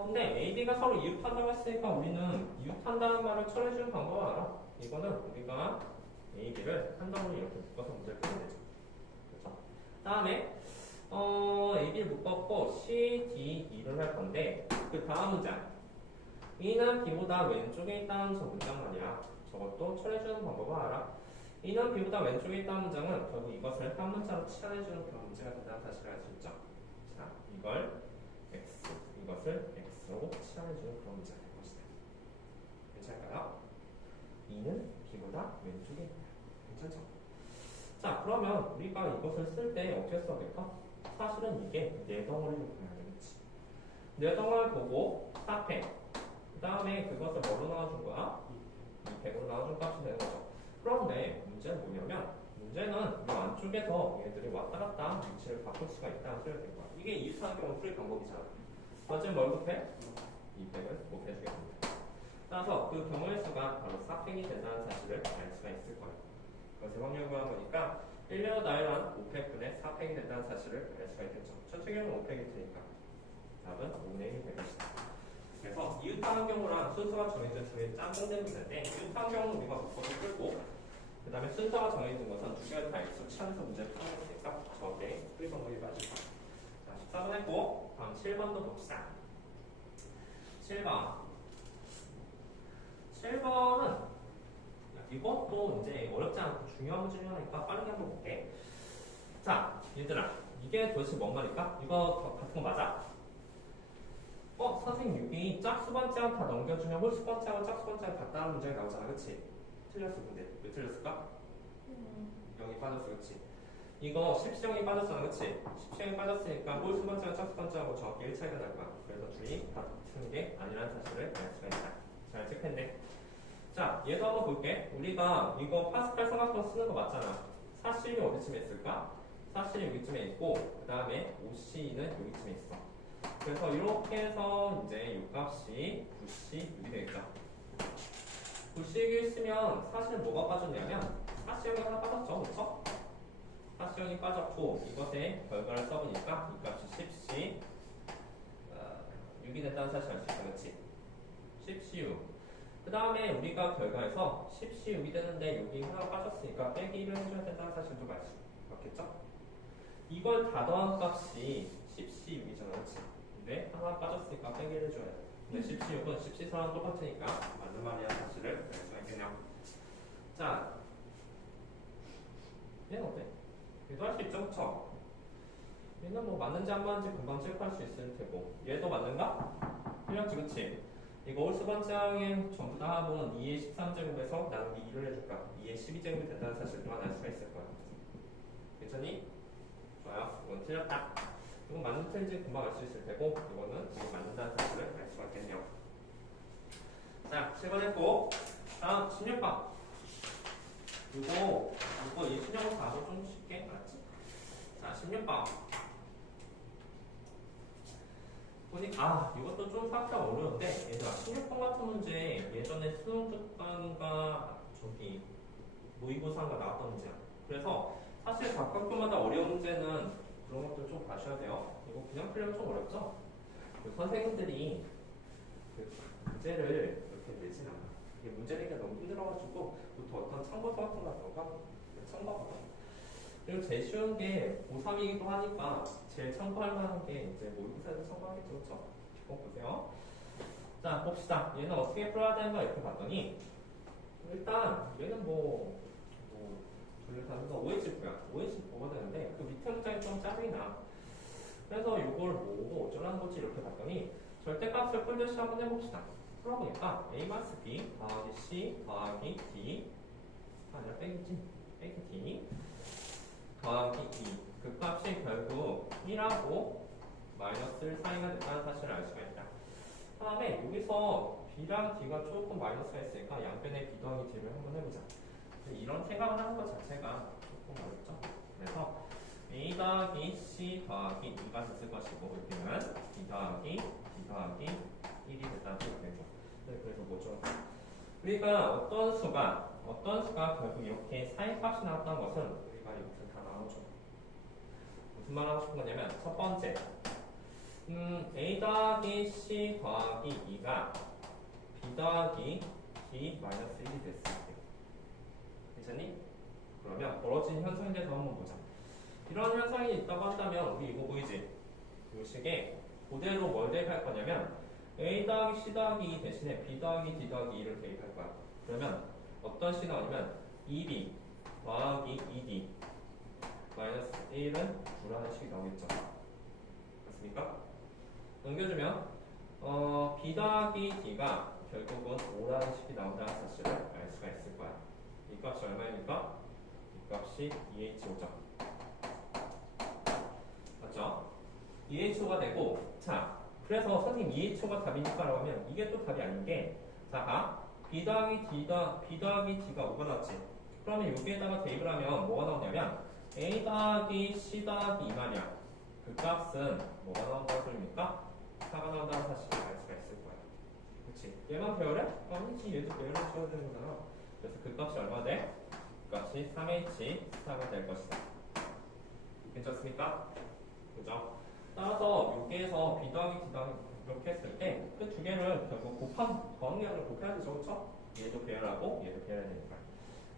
근데 A, B가 서로 이웃한다고 했으니까 우리는 이웃한다는 말을 처리해주는 방법을 알아. 이거는 우리가 A, B를 한 덩어리 이렇게 묶어서 문제를 풀면 되죠. 그렇죠? 다음에 A, B를 묶었고 C, D, E를 할 건데 그 다음 문장 E는 B보다 왼쪽에 있다는 저 문장 말이야. 저것도 처리해주는 방법을 알아. E는 B보다 왼쪽에 있다는 문장은 결국 이것을 한 문자로 치환해주는 그런 문제가 된다는 사실을 알 수 있죠. 자, 이걸 X, 이것을 X로 치환해주는 그런 문제가 될 것이다. 괜찮을까요? E는 B보다 왼쪽에 있다. 괜찮죠? 자, 그러면 우리가 이것을 쓸 때 어떻게 써야겠다? 사실은 이게 네 덩어리로 봐야 되겠지. 네 덩어리를 보고 4팩. 그 다음에 그것을 뭐로 나눠준 거야? 2팩으로 나눠준 값이 되는 거죠. 그런데 문제는 뭐냐면 문제는 이 안쪽에서 얘들이 왔다 갔다 위치를 바꿀 수가 있다는 소리가 된 거야. 이게 이웃하는 경우 풀이 방법이잖아. 먼저 뭘 곱해? 2팩을 곱해주겠습니다. 따라서 그 경우의 수가 바로 4팩이 된다는 사실을 알 수가 있을 거예요. 그것을 확률 구한 거니까 1년 나열한 5팩분의 4팩이 된다는 사실을 알 수가 있겠죠. 전체 경우는 5팩일 테니까 답은 5분의 1이 될 것이다. 그래서 이웃하는 경우랑 순서가 정해진 둘이 짬뽕되는 문제인데 이웃하는 경우는 우리가 묶어서 풀고 그 다음에 순서가 정해진 것은 두 개를 다 X로 치환해서 문제를 풀어야 되니까 저게 풀이 방법이 맞을 거야. 자, 14번 했고 다음 7번도 봅시다. 7번 7번은 이것도 이제 어렵지 않고 중요한 문제니까 빠르게 한번 볼게. 자, 얘들아, 이게 도대체 뭔 말일까? 이거 같은 거 맞아? 선생님 여기 짝수번째랑 다 넘겨주면 홀수번째하고 짝수번째가 같다는 문제가 나오잖아, 그치? 틀렸어, 근데 왜 틀렸을까? 0이 빠졌어, 그치? 이거 10시형이 빠졌잖아, 그치? 10시형이 빠졌으니까 홀수번째랑 짝수번째하고 정확히 1차이가 날 거야. 그래서 둘이 같은 게 아니라는 사실을 알 수가 있다. 잘 체크했네. 자, 얘도 한번 볼게. 우리가 이거 파스칼 삼각형 쓰는 거 맞잖아. 사실이 어디쯤에 있을까? 사실이 여기쯤에 있고 그 다음에 OC는 여기쯤에 있어. 그래서 이렇게 해서 이제 이 값이 9C 여기 되겠죠. 9C이 있으면 사실 뭐가 빠졌냐면 사실형이 하나 빠졌죠, 그렇죠? 사실형이 빠졌고 이것에 결과를 써보니까 이 값이 10C 6이 됐다는 사실을 알 수 있어, 그렇지? 10C 6. 그 다음에 우리가 결과에서 10C 6이 되는데 여기 하나 빠졌으니까 빼기를 해줘야 된다는 사실도 맞겠죠? 이걸 다 더한 값이 10C 6이잖아, 그렇지? 근데 하나 빠졌으니까 빼기를 해줘야 돼. 근데 10C 6은 10C 4랑 똑같으니까 맞는 말이라는 사실을 알 수가 있겠네요. 자, 얘는 어때? 얘도 할 수 있죠, 그쵸? 얘는 뭐 맞는지 안 맞는지 금방 체크할 수 있을 테고 얘도 맞는가? 틀렸지, 그치? 이거 홀수번장에 전부 다 합은 2의 13제곱에서 나누기 2를 해줄까? 2의 12제곱이 된다는 사실 또한 알 수가 있을 거야. 괜찮니? 좋아요. 이건 틀렸다. 이건 맞는 틀인지 금방 알 수 있을 테고 이거는 이게 맞는다는 사실을 알 수가 있겠네요. 자, 7번 했고 다음 16번. 이거 예수형으로 봐도 좀 쉽게 알았지? 자, 16번. 보니까 이것도 좀 생각하기 어려운데 얘들아 16번 같은 문제 예전에 수능 특강과 저기 모의고사가 나왔던 문제야. 그래서 사실 각 학교마다 어려운 문제는 그런 것들 좀 봐셔야 돼요. 이거 그냥 풀려면 좀 어렵죠? 그 선생님들이 그 문제를 이렇게 내진 않아. 이게 문제 내기가 너무 힘들어가지고 보통 어떤 참고서 같은 거 하던가 참고하거든. 그리고 제일 쉬운 게 고3이기도 하니까 제일 참고할 만한 게 이제 모의고사에서 참고하겠죠, 그렇죠? 꼭 보세요. 자, 봅시다. 얘는 어떻게 풀어야 되는가 이렇게 봤더니 일단 얘는 분류하면서 OH9야. OH9가 되는데 그 밑에 문장이 좀 짜증이 나. 그래서 이걸 모으고 어쩌라는 거지 이렇게 봤더니 절대값을 풀듯이 한번 해봅시다. 풀어보니까 A-B 더하기 C 더하기 D 아니라 빼기지. 빼기 D 더하기 2 그 값이 결국 1하고 마이너스 1 사이가 됐다는 사실을 알 수가 있다. 그 다음에 여기서 B랑 D가 조금 마이너스가 있으니까 양변에 B 더하기 D를 한번 해보자. 이런 생각을 하는 것 자체가 조금 어렵죠. 그래서 A 더하기 C 더하기 2가 됐을 것이고 여기는 B 더하기 D 더하기 1이 됐다는 소리가 되고 그래서 뭐죠? 우리가 어떤 수가 결국 이렇게 사이값이 나왔다는 것은 우리가 이것을 다 나눠줘. 무슨 말 하고 싶은 거냐면 첫 번째 A 더하기 C 더하기 2가 B 더하기 D 마이너스 1이 됐을 때 괜찮니? 그러면 벌어진 현상에 대해서 한번 보자. 이런 현상이 있다고 한다면 우리 이거 보이지? 이 식에 그대로 뭘 대입할 거냐면 A 더하기 C 더하기 2 대신에 B 더하기 D 더하기 2를 대입할 거야. 그러면 어떤 식이 나오냐면 2B 더하기 2D 마이너스 1은 9라는 식이 나오겠죠. 맞습니까? 넘겨주면 B 더하기 D가 결국은 5라는 식이 나온다는 사실을 알 수가 있을 거야. 이 값이 얼마입니까? 이 값이 2H5죠. 맞죠? 2H5가 되고 자 그래서 선생님 2H5가 답이니까 라고 하면 이게 또 답이 아닌 게 자, B 더하기 D가 5가 나왔지. 그러면 여기에다가 대입을 하면 뭐가 나오냐면 A 더하기 C 더하기 2 말이야. 그 값은 뭐가 나온다는 소리입니까? 4가 나온다는 사실을 알 수가 있을 거야. 그치? 얘만 배열해? 아니지 얘도 배열을 쳐야 되는 거잖아. 그래서 그 값이 얼마 돼? 그 값이 3H4가 될 것이다. 괜찮습니까? 그죠? 따라서 여기에서 B 더하기 D 더하기 이렇게 했을 때 그 두 개를 결국 더하는 게 아니라 곱해야 되죠. 그쵸? 얘도 배열하고 얘도 배열해야 되니까.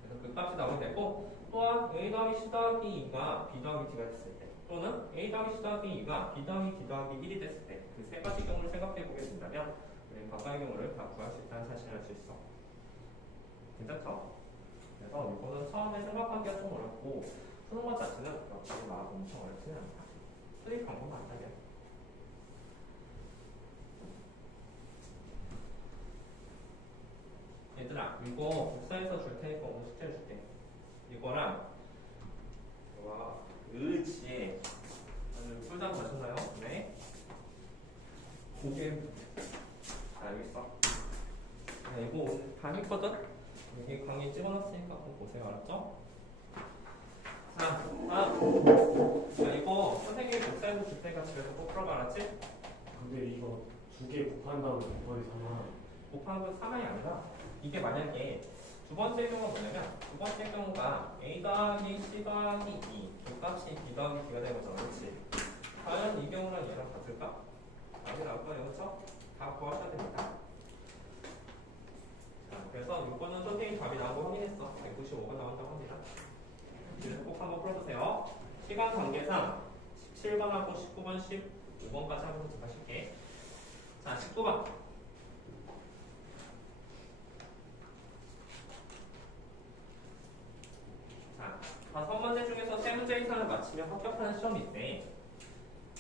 그래서 그 값이 나오게 되고 또한 A 더하기 C 더하기 2가 B 더하기 D가 됐을 때 또는 A 더하기 C 더하기 2가 B 더하기 D 더하기 1이 됐을 때 그 세 가지 경우를 생각해 보게 된다면 우리는 각각의 경우를 다 구할 수 있다는 사실을 알 수 있어. 괜찮죠? 그래서 이거는 처음에 생각하기가 좀 어렵고 푸는 것 자체는 그렇게 막 엄청 어렵지는 않다. 수립 방법만 안 타게. 얘들아 이거 복사해서 줄 테니까 오늘 숙제 줄게. 이거랑 이거 의지에 풀장 가셨나요? 네. 고개 자 여기 있어. 야, 이거 오늘 다 했거든? 여기 강의 찍어놨으니까 한번 보세요. 알았죠? 자, 자 이거 선생님이 복사해서 줄 테니까 집에서 꼭 풀어봐. 알았지? 근데 이거 두 개 곱한 다음에 곱하기 3만 곱하는 건 3이 아니라 이게 만약에 두 번째 경우가 뭐냐면 두 번째 경우가 A 더하기 C 더하기 2 그 값이 B 더하기 D가 되는 거잖아. 그렇지? 과연 이 경우랑 얘랑 같을까? 아니라고 거예요. 그렇죠? 다 구하셔야 됩니다. 자, 그래서 이거는 선생님 답이 나온 거 확인했어. 195가 나온다고 합니다. 그래서 꼭 한번 풀어주세요. 시간 관계상 17번하고 19번, 15번까지 한번 하실게. 자, 19번. 자, 5문제 중에서 3문제 이상을 맞히면 합격하는 시험이 있대.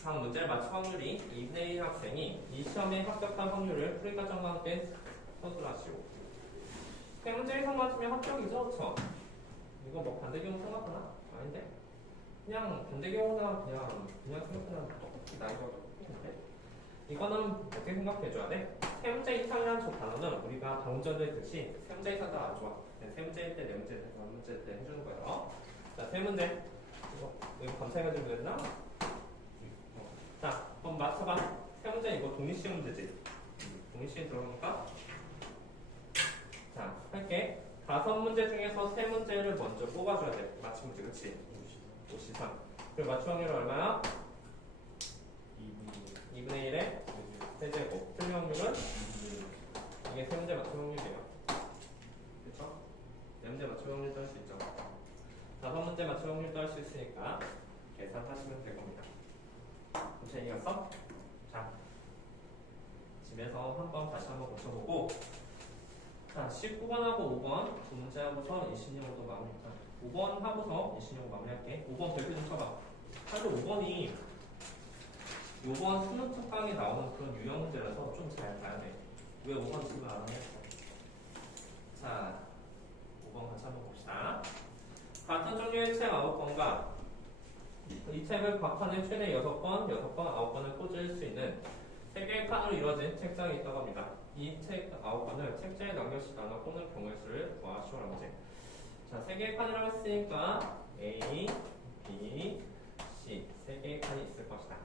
다음 문제를 맞출 확률이 2분의 1 학생이 이 시험에 합격한 확률을 풀이 과정과 함께 서술하시오. 3문제 이상 맞추면 합격이죠? 그쵸? 이거 뭐 반대 경우 생각하나? 아닌데? 그냥 반대 경우나 그냥 생각하면 똑같이 나이가 똑같은데? 이거는 어떻게 생각해줘야 돼? 3문제 이상이라는 저 단어는 우리가 방금 전에 했듯이 3문제 이상 다 안 좋아. 3문제일 때, 4문제일 때, 4문제일 때 해주는 거예요. 자, 3문제. 이거 감사해가지고 그랬나? 자, 그럼 맞춰봐. 3문제 이거 독립시험 문제지? 독립시험 들어가니까? 자, 할게. 5문제 중에서 3문제를 먼저 뽑아줘야 돼. 맞춤 문제, 그치? 5시상. 그리고 맞춤 확률 얼마야? 2분의 1에 세제곱. 틀린 확률은? 이게 3문제 맞춤 확률이에요. 그쵸? 4문제 맞춤 확률도 할 수 있죠. 5문제 맞춤 확률도 할 수 있으니까 계산하시면 될 겁니다. 천천히 이겼어? 자, 집에서 다시 한번 고쳐보고 자, 19번하고 5번 두 문제 하고서 20년도 마무리합니다. 5번 하고서 이신용 마무리할게. 5번 별표 좀 쳐봐. 사실 5번이 요번 수능 특강에 나오는 그런 유형 문제라서 좀 잘 봐야 돼. 왜 5번 지금 안 해? 자, 5번 같이 한번 봅시다. 같은 종류의 책 9권과 이 책을 각 칸에 최대 6권, 9권을 꽂을 수 있는 3개의 칸으로 이루어진 책장이 있다고 합니다. 이 책 9권을 책장에 남겨씩 나눠 꽂는 경우의 수를 구하시오라는 문제. 자, 3개의 칸이라고 했으니까 A, B, C 3개의 칸이 있을 것이다.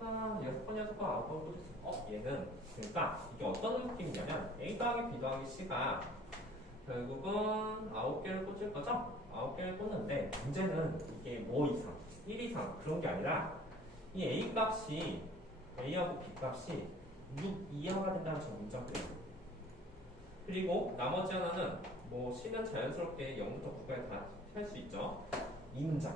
6권, 9권 꽂을 수 있어. 얘는 그러니까 이게 어떤 느낌이냐면 A 더하기 B 더하기 C가 결국은 9개를 꽂을 거죠? 9개를 꽂는데 문제는 이게 뭐 이상, 1 이상 그런 게 아니라 이 A 값이 A하고 B 값이 6 이하가 된다는 저 문장들이에요. 그리고 나머지 하나는 뭐 C는 자연스럽게 0부터 9까지 다 할 수 있죠. 인장.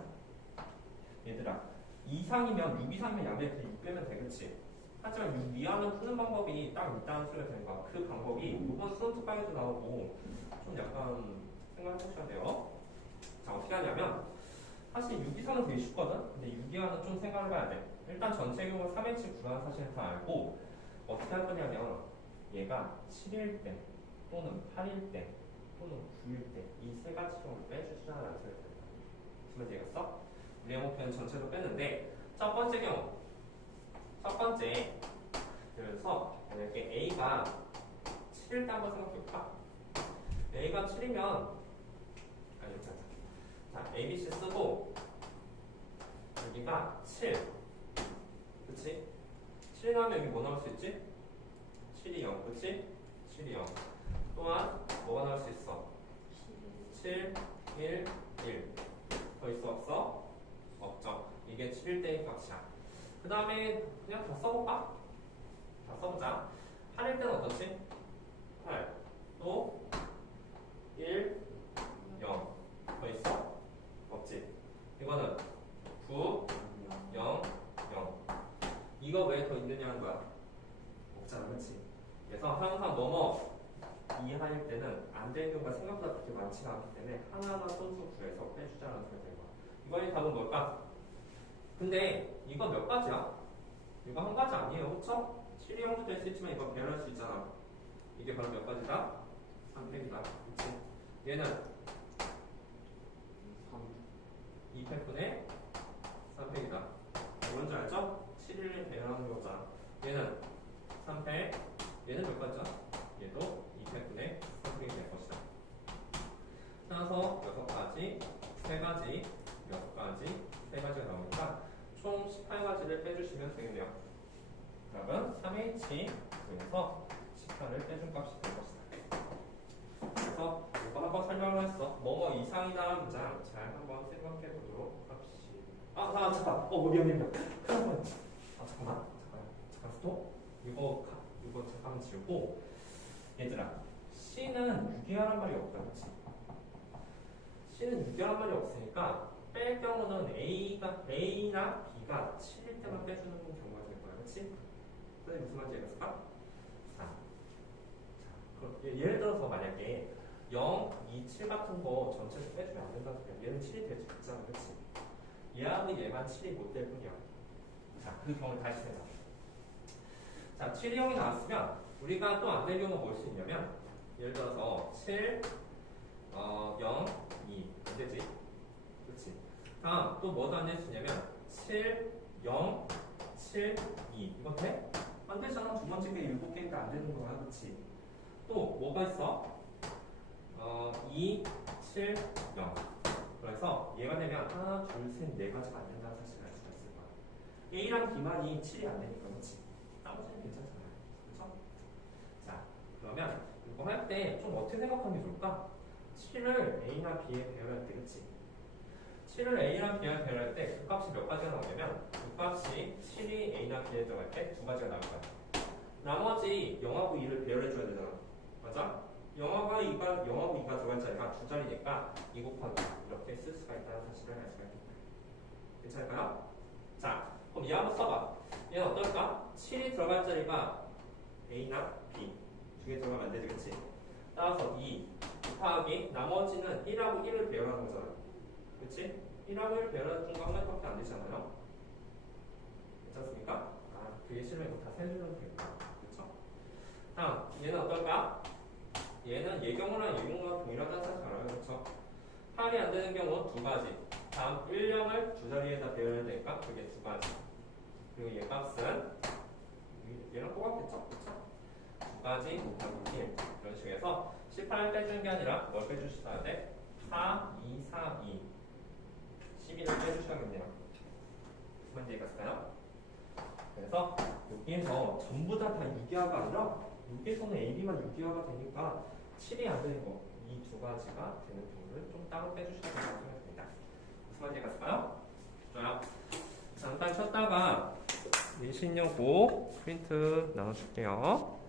얘들아 2 이상이면 6 이상이면 양변에 그냥 6 빼면 되겠지. 하지만 6 이하는 푸는 방법이 딱 있다는 소리가 되는 거야. 그 방법이 이번 수능 특강에도 나오고 좀 약간 생각해 보셔야 돼요. 자, 어떻게 하냐면 사실 6 이상은 되게 쉽거든? 근데 6 이하는 좀 생각을 해봐야 돼. 일단 전체 규모 3H 구라는 사실을 다 알고 어떻게 할 거냐면 얘가 7일 때 또는 8일 때 또는 9일 때 이 세 가지 경우를 빼주시라는 소리가 됩니다. 무슨 말인지 알겠어? 우리 목표는 전체로 뺐는데 첫 번째 경우 첫 번째 그래서 만약에 A가 7일 때 한번 생각해볼까? A가 7이면 이렇게 하자. 자, A, B, C 쓰고 여기가 7 그치? 7 나오면 여기 뭐 나올 수 있지? 7이 0 그치? 7이 0 또한 뭐가 나올 수 있어? 7, 1, 1 더 있어 없어? 없죠. 이게 7일 때의 값이야. 그 다음에 그냥 다 써볼까? 다 써보자. 8일 때는 어떻지? 8 또 1, 0 더 있어? 없지. 이거는 9, 0, 0 이거 왜 더 있느냐는 거야. 없잖아 그치? 그래서 항상 넘어 이하일 때는 안 되는 경우가 생각보다 그렇게 많지가 않기 때문에 하나하나 손수 구해서 빼주자는 소리가 되는 거야. 이번에 답은 뭘까? 근데 이거 몇 가지야? 이거 한 가지 아니에요 그쵸? 7이 형도 될 수 있지만 이거 배열할 수 있잖아. 이게 바로 몇 가지다? 3팩이다 그치? 얘는 2팩분의 3팩이다. 뭔지 알죠? 7을 배열하는 거잖아. 얘는 3팩 얘는 몇 가지야? 얘도 2팩분의 3팩이 될 것이다. 따라서 6가지, 3가지, 6가지, 3가지가 나오니까 총 18가지를 빼주시면 되겠네요. 그러면 3H 중에서 18을 빼준 값이 될 것이다. 그래서 이거 한번 설명을 했어. 뭐뭐 이상이다 문장 잘 한번 생각해 보도록 합시다. 잠깐. 미안. 잠깐만 스톱. 이거 잠깐만 지우고 얘들아 C는 6이하란 말이 없다 그치? C는 6이하란 말이 없으니까 뺄 경우는 A나 B가 7일 때만 빼주는 경우가 될 거야 그치? 근데 무슨 말인지 알겠을까? 예를 들어서 만약에 0, 2, 7 같은 거 전체에서 빼주면 안 된다는 소리야. 얘는 7이 될 수 있잖아 그치? 얘하고 얘만 7이 못 될 뿐이야. 자, 그 경우를 다시 생각해. 자, 7이 0이 나왔으면 우리가 또 안 될 경우가 뭘 수 있냐면 예를 들어서 7, 0, 2 안 되지? 그치? 다음 또 뭐도 안 될 수 있냐면 7, 0, 7, 2 이거 돼? 안 되잖아. 두 번째 게 7개니까 안 되는 거야 그치? 또 뭐가 있어? 2, 7, 0 그래서 얘가 되면 하나, 둘, 셋, 네 가지가 안 된다는 사실을 알 수가 있을 거야. A랑 B만이 7이 안 되니까 그치? 나머지는 괜찮잖아요. 그쵸? 자, 그러면 이거 할 때 좀 어떻게 생각하는 게 좋을까? 7을 A나 B에 배열할 때, 그치? 7을 A랑 B에 배열할 때 그 값이 몇 가지가 나오냐면 그 값이 7이 A나 B에 들어갈 때 두 가지가 나올 거야. 나머지 0하고 2를 배열해줘야 되잖아. 맞아? 0하고 2가 들어갈 자리가 두 자리니까 2 곱하기 이렇게 쓸 수가 있다는 사실을 알 수가 있겠다. 괜찮을까요? 자, 그럼 얘 한번 써봐. 얘는 어떨까? 7이 들어갈 자리가 A나 B 중에 들어가면 안 되지, 그치? 따라서 2, 곱하기 나머지는 1하고 1을 배열하는 거잖아요. 그치? 1하고 1을 배열하는 중간 한 마디밖에 안 되잖아요. 괜찮습니까? 아, 그게 싫으면 이거 다 세주면 되겠다. 그쵸? 다음, 얘는 어떨까? 얘는 예경우랑 예경우랑 동일하다는 사실 알아요. 그쵸? 8이 안 되는 경우 두 가지. 다음 1령을 두 자리에다 배열해야 되니까 그게 두 가지. 그리고 얘 값은 얘랑 똑같겠죠? 그쵸? 두 가지 곱하기 1. 이런 식으로 해서 18을 빼주는 게 아니라 뭘 빼주셔야 돼? 4, 2, 4, 2. 12를 빼주셔야겠네요. 무슨 말인지 이해갔을까요? 그래서 여기에서 전부 다 6이하가 아니라 여기에서는 AB만 6이하가 되니까 7이 안 되는 거. 이 두 가지가 되는 부분을 좀 따로 빼주셔야 된다고 생각됩니다. 무슨 말인지 이해갔을까요? 좋아요. 잠깐 쉬었다가 일신여고 프린트 나눠줄게요.